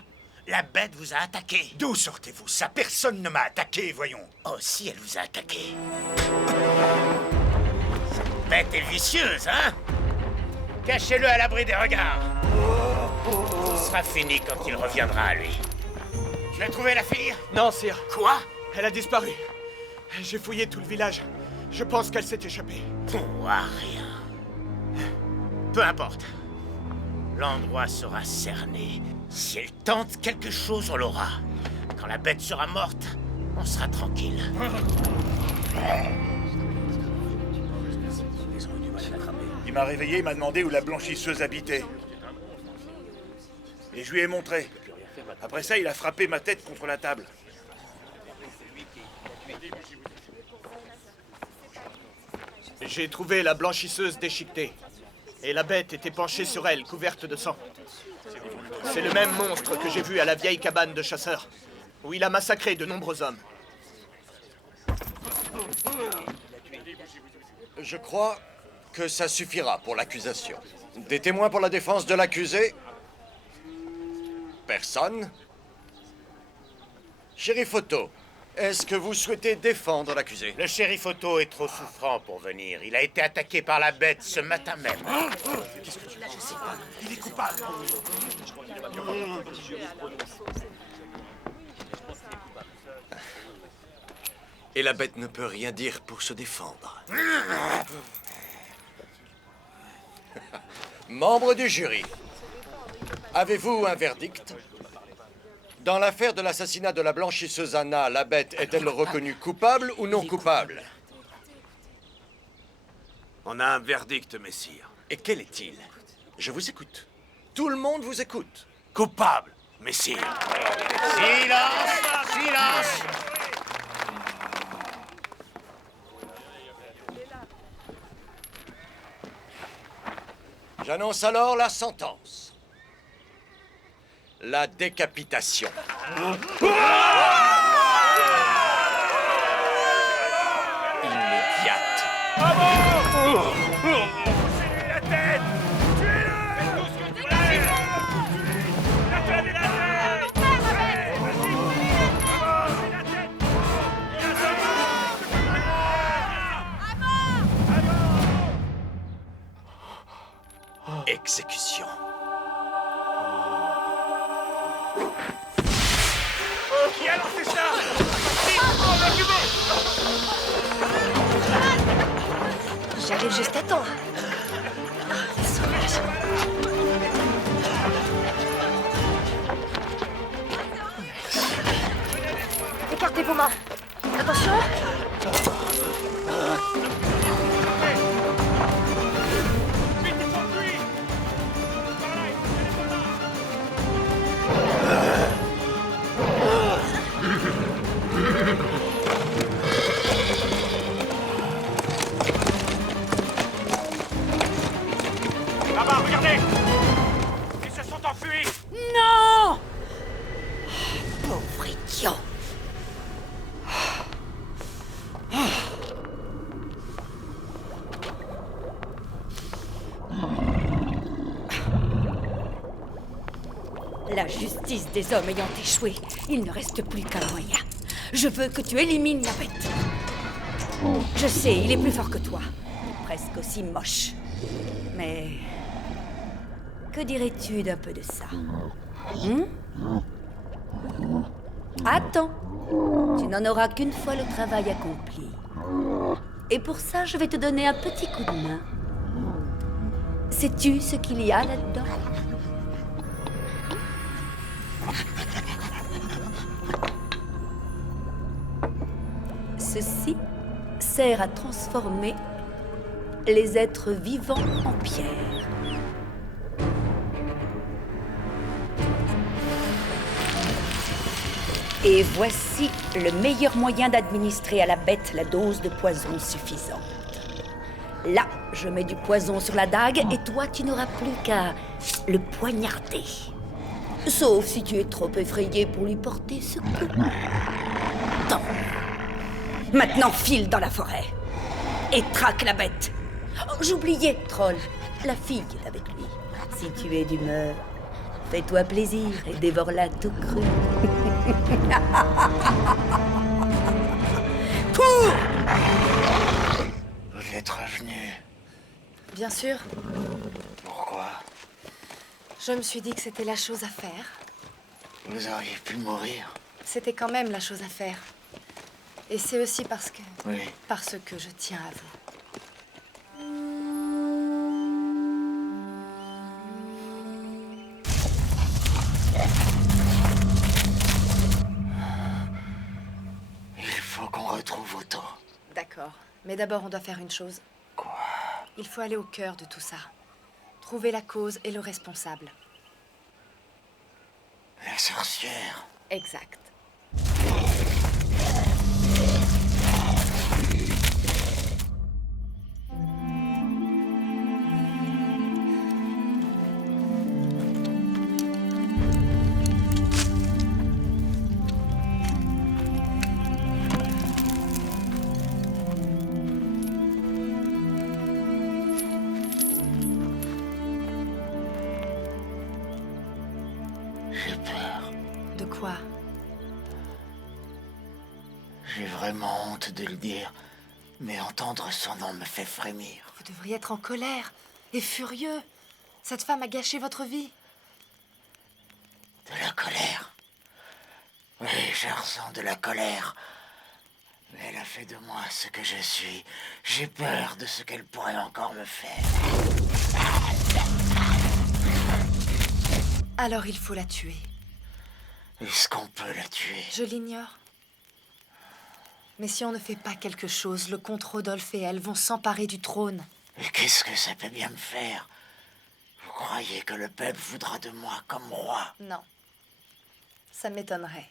La bête vous a attaqué. D'où sortez-vous ça? Personne ne m'a attaqué, voyons. Oh, si elle vous a attaqué. Cette bête est vicieuse, hein? Cachez-le à l'abri des regards. Tout sera fini quand il reviendra à lui. Tu as trouvé la fille? Non, sire. Quoi? Elle a disparu. J'ai fouillé tout le village. Je pense qu'elle s'est échappée. Pour rien. Peu importe. L'endroit sera cerné. Si elle tente quelque chose, on l'aura. Quand la bête sera morte, on sera tranquille. Il m'a réveillé, il m'a demandé où la blanchisseuse habitait. Et je lui ai montré. Après ça, il a frappé ma tête contre la table. J'ai trouvé la blanchisseuse déchiquetée. Et la bête était penchée sur elle, couverte de sang. C'est le même monstre que j'ai vu à la vieille cabane de chasseurs, où il a massacré de nombreux hommes. Je crois que ça suffira pour l'accusation. Des témoins pour la défense de l'accusé? Personne? Shérif Otto, est-ce que vous souhaitez défendre l'accusé? Le shérif Otto est trop souffrant pour venir. Il a été attaqué par la bête ce matin même. Qu'est-ce que tu dis? Je sais pas. Il est coupable. Et la bête ne peut rien dire pour se défendre. Membre du jury, avez-vous un verdict? Dans l'affaire de l'assassinat de la blanchisseuse Anna, la bête est-elle reconnue coupable ou non coupable? On a un verdict, messire. Et quel est-il? Je vous écoute. Tout le monde vous écoute. Coupable, messire. Silence! Silence! J'annonce alors la sentence. La décapitation. Immédiate. La tête! Exécution. Qui a lancé ça? J'arrive juste à temps. Sauvage. Écartez vos mains. Attention. Là-bas, regardez! Ils se sont enfuis! Non! Pauvre idiot! La justice des hommes ayant échoué, il ne reste plus qu'un moyen. Je veux que tu élimines la bête. Je sais, il est plus fort que toi. Presque aussi moche. Mais... que dirais-tu d'un peu de ça? Attends. Tu n'en auras qu'une fois le travail accompli. Et pour ça, je vais te donner un petit coup de main. Sais-tu ce qu'il y a là-dedans? Ceci sert à transformer les êtres vivants en pierre. Et voici le meilleur moyen d'administrer à la bête la dose de poison suffisante. Là, je mets du poison sur la dague et toi, tu n'auras plus qu'à le poignarder. Sauf si tu es trop effrayé pour lui porter secours. Tant. Maintenant, file dans la forêt et traque la bête. Oh, j'oubliais, troll, la fille est avec lui. Si tu es d'humeur, fais-toi plaisir et dévore-la tout cru. Cours! Vous êtes revenu. Bien sûr. Pour Pourquoi? Je me suis dit que c'était la chose à faire. Vous auriez pu mourir. C'était quand même la chose à faire. Et c'est aussi parce que... Oui. Parce que je tiens à vous. Il faut qu'on retrouve Otto. D'accord. Mais d'abord, on doit faire une chose. Quoi? Il faut aller au cœur de tout ça. Trouver la cause et le responsable. La sorcière. Exact. J'ai peur. De quoi? J'ai vraiment honte de le dire, mais entendre son nom me fait frémir. Vous devriez être en colère et furieux. Cette femme a gâché votre vie. De la colère. Oui, je ressens de la colère. Mais elle a fait de moi ce que je suis. J'ai peur de ce qu'elle pourrait encore me faire. Alors il faut la tuer. Est-ce qu'on peut la tuer? Je l'ignore. Mais si on ne fait pas quelque chose, le comte Rodolphe et elle vont s'emparer du trône. Et qu'est-ce que ça peut bien me faire? Vous croyez que le peuple voudra de moi comme roi? Non. Ça m'étonnerait.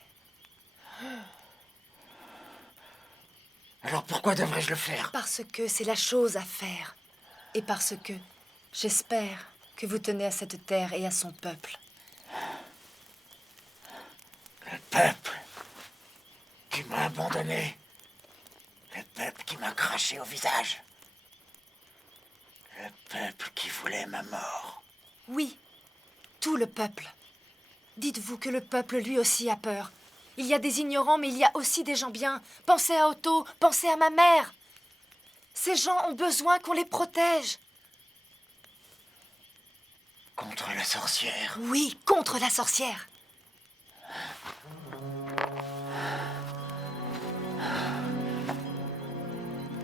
Alors pourquoi devrais-je le faire? Parce que c'est la chose à faire. Et parce que j'espère que vous tenez à cette terre et à son peuple. Le peuple qui m'a abandonné. Le peuple qui m'a craché au visage. Le peuple qui voulait ma mort. Oui, tout le peuple. Dites-vous que le peuple lui aussi a peur. Il y a des ignorants, mais il y a aussi des gens bien. Pensez à Otto, pensez à ma mère. Ces gens ont besoin qu'on les protège. Contre la sorcière. Oui, contre la sorcière.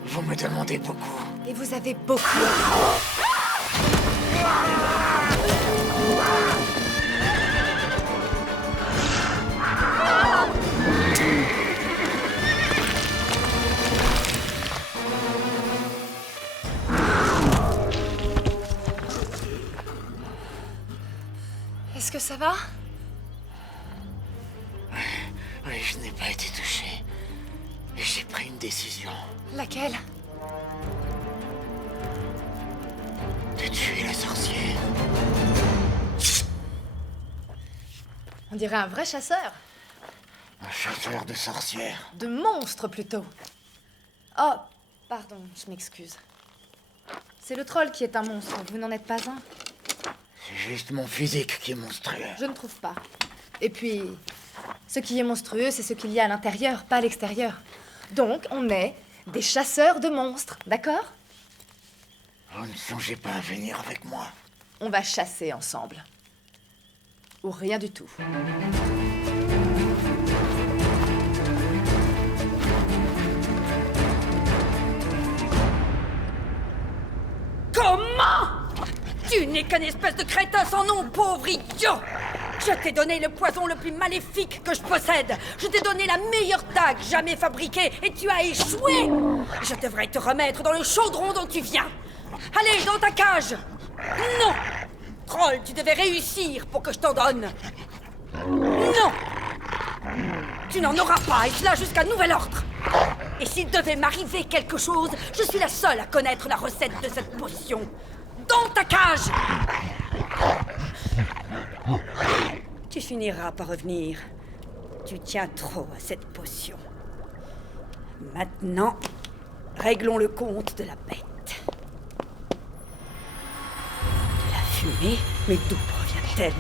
Vous me demandez beaucoup. Et vous avez beaucoup. Est-ce que ça va? Oui, je n'ai pas été touché. Et j'ai pris une décision. Laquelle? De tuer la sorcière. On dirait un vrai chasseur. Un chasseur de sorcières. De monstres, plutôt. Oh, pardon, je m'excuse. C'est le troll qui est un monstre, vous n'en êtes pas un. C'est juste mon physique qui est monstrueux. Je ne trouve pas. Et puis, ce qui est monstrueux, c'est ce qu'il y a à l'intérieur, pas à l'extérieur. Donc, on est des chasseurs de monstres, d'accord? Vous ne songez pas à venir avec moi? On va chasser ensemble. Ou rien du tout. Comment? Tu n'es qu'un espèce de crétin sans nom, pauvre idiot! Je t'ai donné le poison le plus maléfique que je possède. Je t'ai donné la meilleure dague jamais fabriquée et tu as échoué. Je devrais te remettre dans le chaudron dont tu viens. Allez, dans ta cage. Non! Troll, tu devais réussir pour que je t'en donne. Non! Tu n'en auras pas, et cela jusqu'à nouvel ordre. Et s'il devait m'arriver quelque chose, je suis la seule à connaître la recette de cette potion. Dans ta cage! Tu finiras par revenir. Tu tiens trop à cette potion. Maintenant, réglons le compte de la bête. De la fumée? Mais d'où provient-elle?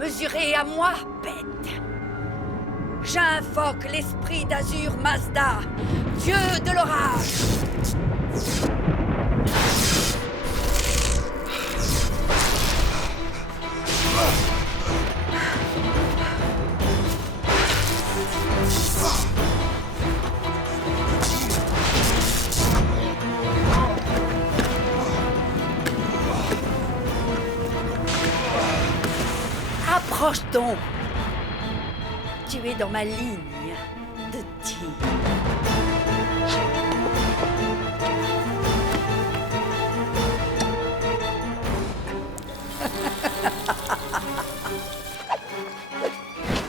mesurer à moi, bête. J'invoque l'esprit d'Azur Mazda, dieu de l'orage. Approche donc. Tu es dans ma ligne de tir.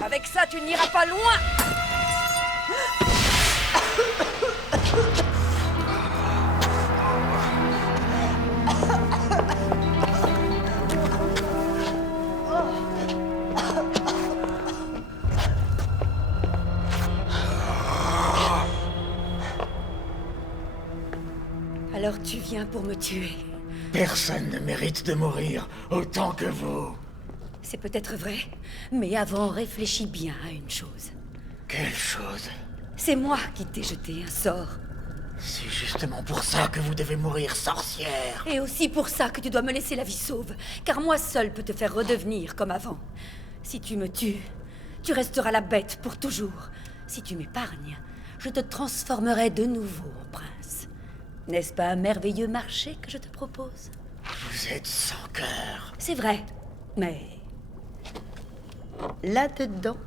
Avec ça, tu n'iras pas loin. Alors tu viens pour me tuer. Personne ne mérite de mourir autant que vous. C'est peut-être vrai, mais avant, réfléchis bien à une chose. Quelle chose? C'est moi qui t'ai jeté un sort. C'est justement pour ça que vous devez mourir, sorcière. Et aussi pour ça que tu dois me laisser la vie sauve, car moi seul peux te faire redevenir comme avant. Si tu me tues, tu resteras la bête pour toujours. Si tu m'épargnes, je te transformerai de nouveau en prince. N'est-ce pas un merveilleux marché que je te propose? Vous êtes sans cœur. C'est vrai, mais... là-dedans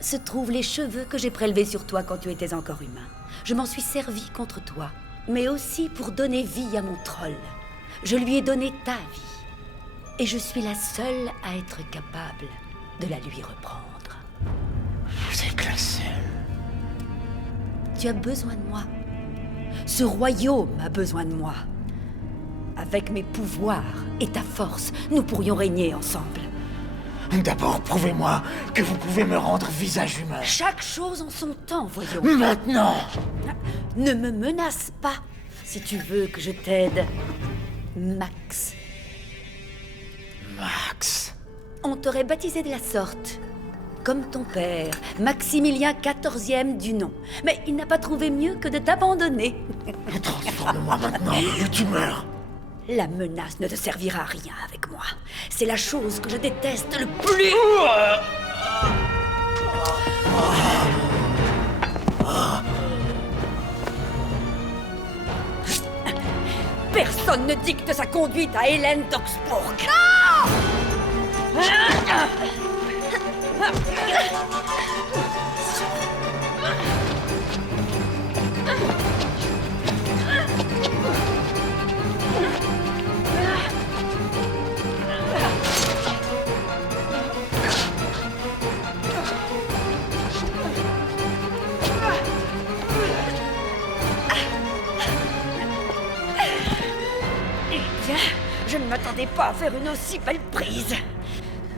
se trouvent les cheveux que j'ai prélevés sur toi quand tu étais encore humain. Je m'en suis servi contre toi, mais aussi pour donner vie à mon troll. Je lui ai donné ta vie. Et je suis la seule à être capable de la lui reprendre. Vous êtes la seule. Tu as besoin de moi. Ce royaume a besoin de moi. Avec mes pouvoirs et ta force, nous pourrions régner ensemble. D'abord, prouvez-moi que vous pouvez me rendre visage humain. Chaque chose en son temps, voyons. Maintenant! Ne me menace pas, si tu veux que je t'aide. Max. Max. On t'aurait baptisé de la sorte. Comme ton père, Maximilien XIVe du nom. Mais il n'a pas trouvé mieux que de t'abandonner. Transforme-moi maintenant ou tu meurs. La menace ne te servira à rien avec moi. C'est la chose que je déteste le plus. Personne ne dicte sa conduite à Hélène d'Augsbourg. Eh bien, je ne m'attendais pas à faire une aussi belle prise.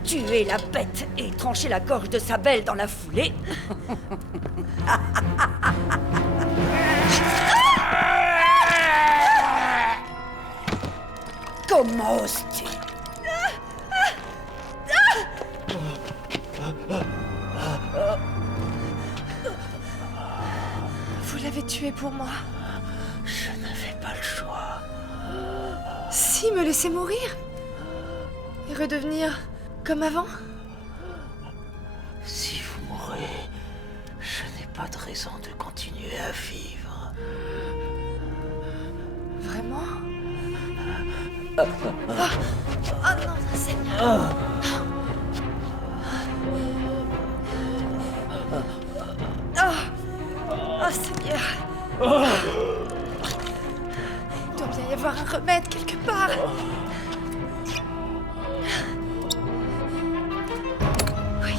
Tuer la bête et trancher la gorge de sa belle dans la foulée. Comment oses-tu? Vous l'avez tué pour moi. Je n'avais pas le choix. Si, me laisser mourir et redevenir comme avant. Si vous mourrez, je n'ai pas de raison de continuer à vivre. Vraiment? Oh non, Seigneur. Oh Seigneur. Il doit bien y avoir un remède quelque part. Oui.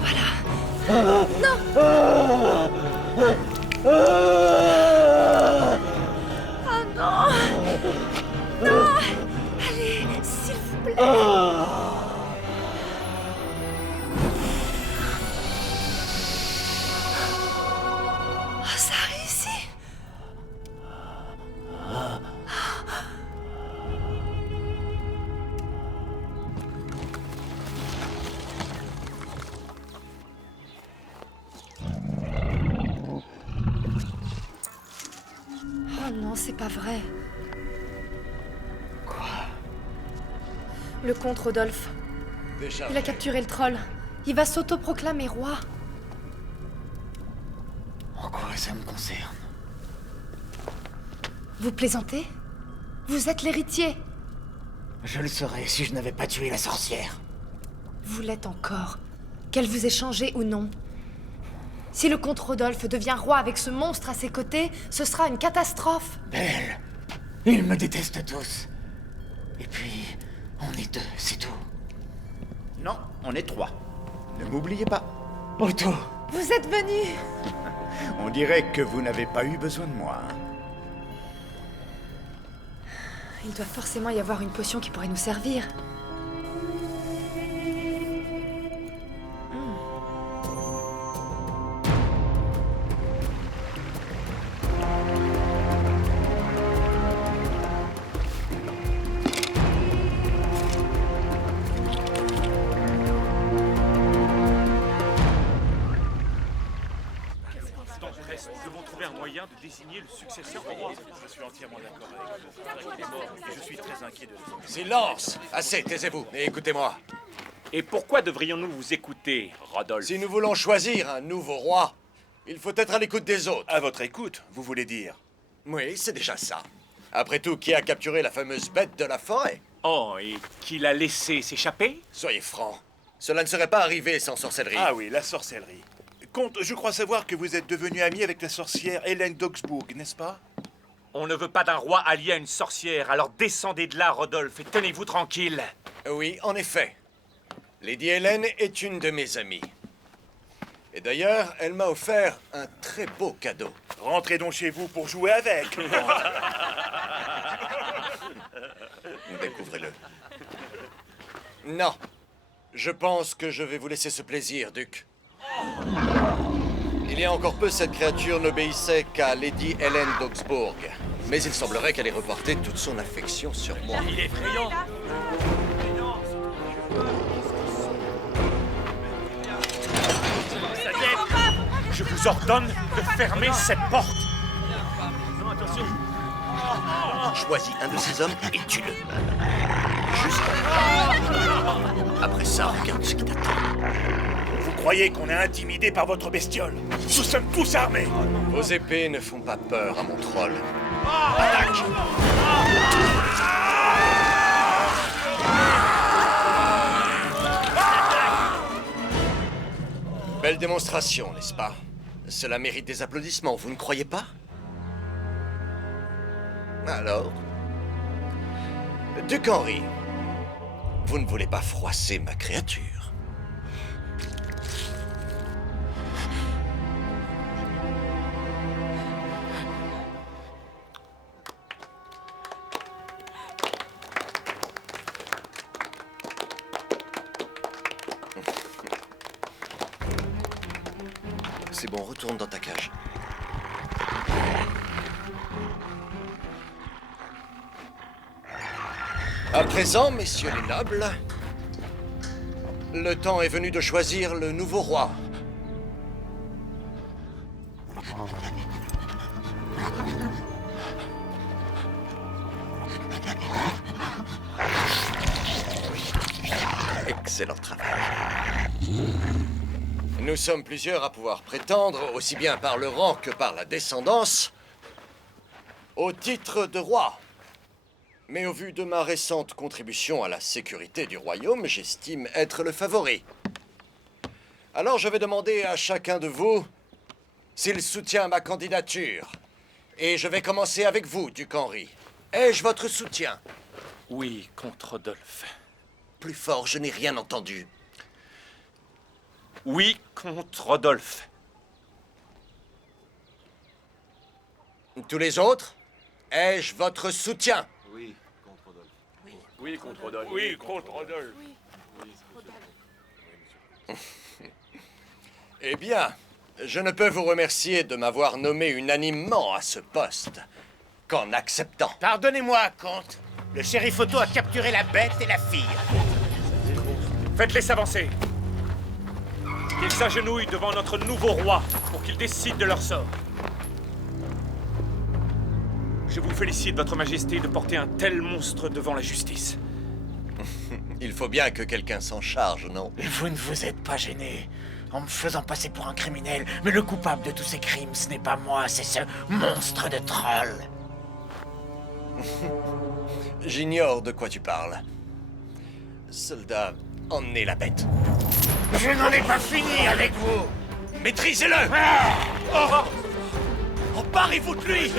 Voilà. Non. Oh non. Non. Allez, s'il vous plaît. Ça a réussi. c'est pas vrai. Quoi? Le comte Rodolphe. Déjà. Il a capturé le troll. Il va s'autoproclamer roi. En quoi ça me concerne? Vous plaisantez? Vous êtes l'héritier. Je le saurais si je n'avais pas tué la sorcière. Vous l'êtes encore. Qu'elle vous ait changé ou non. Si le comte Rodolphe devient roi avec ce monstre à ses côtés, ce sera une catastrophe. Belle, ils me détestent tous. Et puis, on est deux, c'est tout. Non, on est 3. Ne m'oubliez pas. Otto! Vous êtes venu. On dirait que vous n'avez pas eu besoin de moi. Hein. Il doit forcément y avoir une potion qui pourrait nous servir. Nous devons trouver un moyen de désigner le successeur. Je suis entièrement d'accord avec vous. Il est mort et je suis très inquiet de vous. Silence! Assez, taisez-vous et écoutez-moi. Et pourquoi devrions-nous vous écouter, Rodolphe? Si nous voulons choisir un nouveau roi, il faut être à l'écoute des autres. À votre écoute, vous voulez dire? Oui, c'est déjà ça. Après tout, qui a capturé la fameuse bête de la forêt? Oh, et qui l'a laissé s'échapper? Soyez francs. Cela ne serait pas arrivé sans sorcellerie. Ah oui, la sorcellerie. Comte, je crois savoir que vous êtes devenu ami avec la sorcière Hélène d'Augsbourg, n'est-ce pas? On ne veut pas d'un roi allié à une sorcière, alors descendez de là, Rodolphe, et tenez-vous tranquille. Oui, en effet. Lady Hélène est une de mes amies. Et d'ailleurs, elle m'a offert un très beau cadeau. Rentrez donc chez vous pour jouer avec. Découvrez-le. Non. Je pense que je vais vous laisser ce plaisir, Duc. Il y a encore peu, cette créature n'obéissait qu'à Lady Hélène d'Augsbourg. Mais il semblerait qu'elle ait reporté toute son affection sur moi. Il est effrayant. Je vous ordonne de fermer cette porte. Non, attention. Choisis un de ces hommes et tue-le. Juste. Après ça, regarde ce qui t'attend. Vous croyez qu'on est intimidé par votre bestiole? Nous sommes tous armés. Vos épées ne font pas peur à mon troll. Attaque! Belle démonstration, n'est-ce pas? Cela mérite des applaudissements, vous ne croyez pas? Alors? Duc Henri, vous ne voulez pas froisser ma créature? C'est bon, retourne dans ta cage. À présent, messieurs les nobles, le temps est venu de choisir le nouveau roi. Excellent travail. Nous sommes plusieurs à pouvoir prétendre, aussi bien par le rang que par la descendance, au titre de roi. Mais au vu de ma récente contribution à la sécurité du royaume, j'estime être le favori. Alors je vais demander à chacun de vous s'il soutient ma candidature. Et je vais commencer avec vous, Duc Henri. Ai-je votre soutien? Oui, contre Rodolphe. Plus fort, je n'ai rien entendu. Oui, contre Rodolphe. Tous les autres? Ai-je votre soutien? Oui, contre Rodolphe. Oui, contre Rodolphe. Oui, contre Rodolphe. Eh bien, je ne peux vous remercier de m'avoir nommé unanimement à ce poste qu'en acceptant. Pardonnez-moi, comte. Le shérif Otto a capturé la bête et la fille. Faites-les s'avancer. Qu'ils s'agenouillent devant notre nouveau roi pour qu'il décide de leur sort. Je vous félicite, Votre Majesté, de porter un tel monstre devant la justice. Il faut bien que quelqu'un s'en charge, non? Et vous ne vous êtes pas gêné en me faisant passer pour un criminel. Mais le coupable de tous ces crimes, ce n'est pas moi, c'est ce monstre de troll. J'ignore de quoi tu parles. Soldat, emmenez la bête. Je n'en ai pas fini avec vous. Maîtrisez-le! Emparez-vous de lui!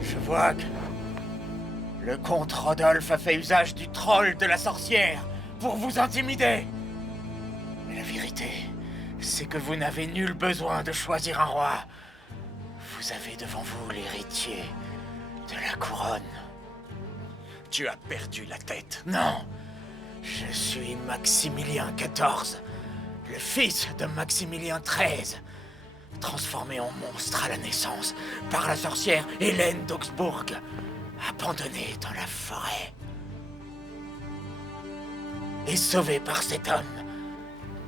Je vois que le comte Rodolphe a fait usage du troll de la sorcière pour vous intimider. Mais la vérité, c'est que vous n'avez nul besoin de choisir un roi. Vous avez devant vous l'héritier de la couronne. Tu as perdu la tête. Non, je suis Maximilien XIV, le fils de Maximilien XIII, transformé en monstre à la naissance par la sorcière Hélène d'Augsbourg, abandonné dans la forêt. Et sauvé par cet homme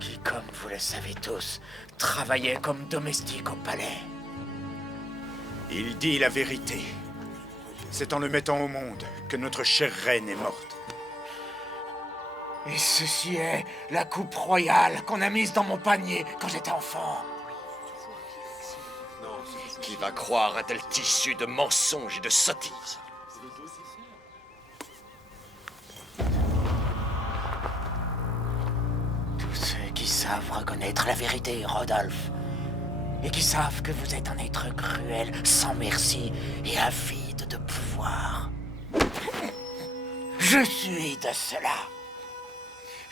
qui, comme vous le savez tous, travaillait comme domestique au palais. Il dit la vérité. C'est en le mettant au monde que notre chère reine est morte. Et ceci est la coupe royale qu'on a mise dans mon panier quand j'étais enfant. Qui va croire un tel tissu de mensonges et de sottises? Tous ceux qui savent reconnaître la vérité, Rodolphe, et qui savent que vous êtes un être cruel, sans merci et avide de pouvoir. Je suis de cela.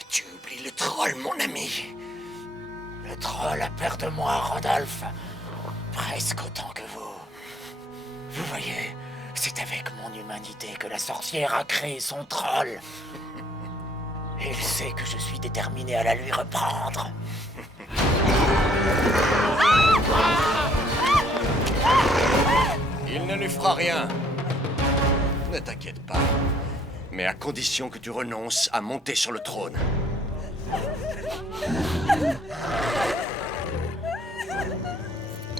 Tu oublies le troll, mon ami. Le troll a peur de moi, Rodolphe. Presque autant que vous. Vous voyez, c'est avec mon humanité que la sorcière a créé son troll. Il sait que je suis déterminé à la lui reprendre. Il ne lui fera rien. Ne t'inquiète pas. Mais à condition que tu renonces à monter sur le trône.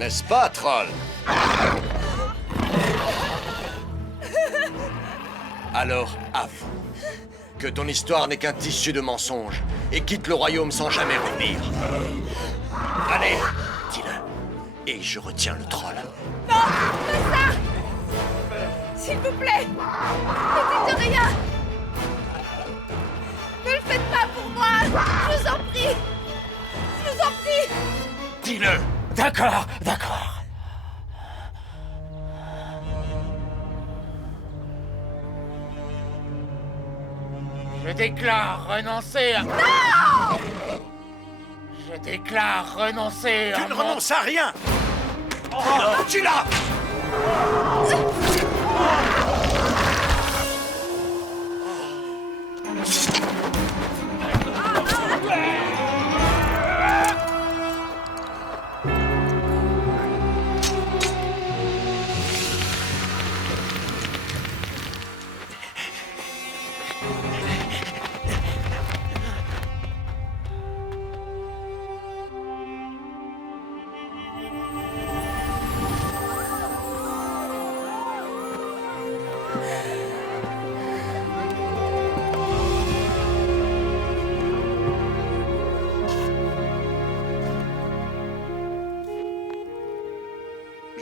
N'est-ce pas, troll? Alors, avoue que ton histoire n'est qu'un tissu de mensonges et quitte le royaume sans jamais revenir. Allez, dis-le. Et je retiens le troll. Non, pas ça! S'il vous plaît, ne dites rien! Ne le faites pas pour moi! Je vous en prie! Je vous en prie! Dis-le! D'accord, d'accord. Je déclare renoncer à... Non! Je déclare renoncer à... Tu ne renonces à rien! Oh, tu l'as!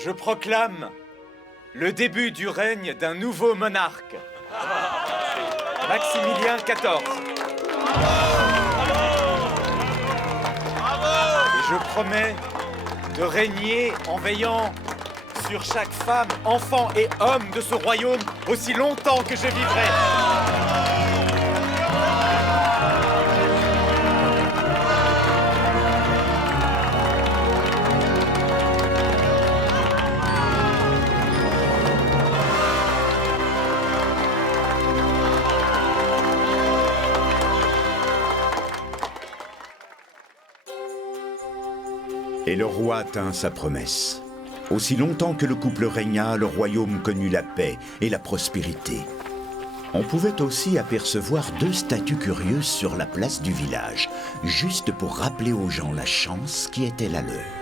Je proclame le début du règne d'un nouveau monarque, Maximilien XIV. Et je promets de régner en veillant sur chaque femme, enfant et homme de ce royaume aussi longtemps que je vivrai. Et le roi tint sa promesse. Aussi longtemps que le couple régna, le royaume connut la paix et la prospérité. On pouvait aussi apercevoir 2 statues curieuses sur la place du village, juste pour rappeler aux gens la chance qui était la leur.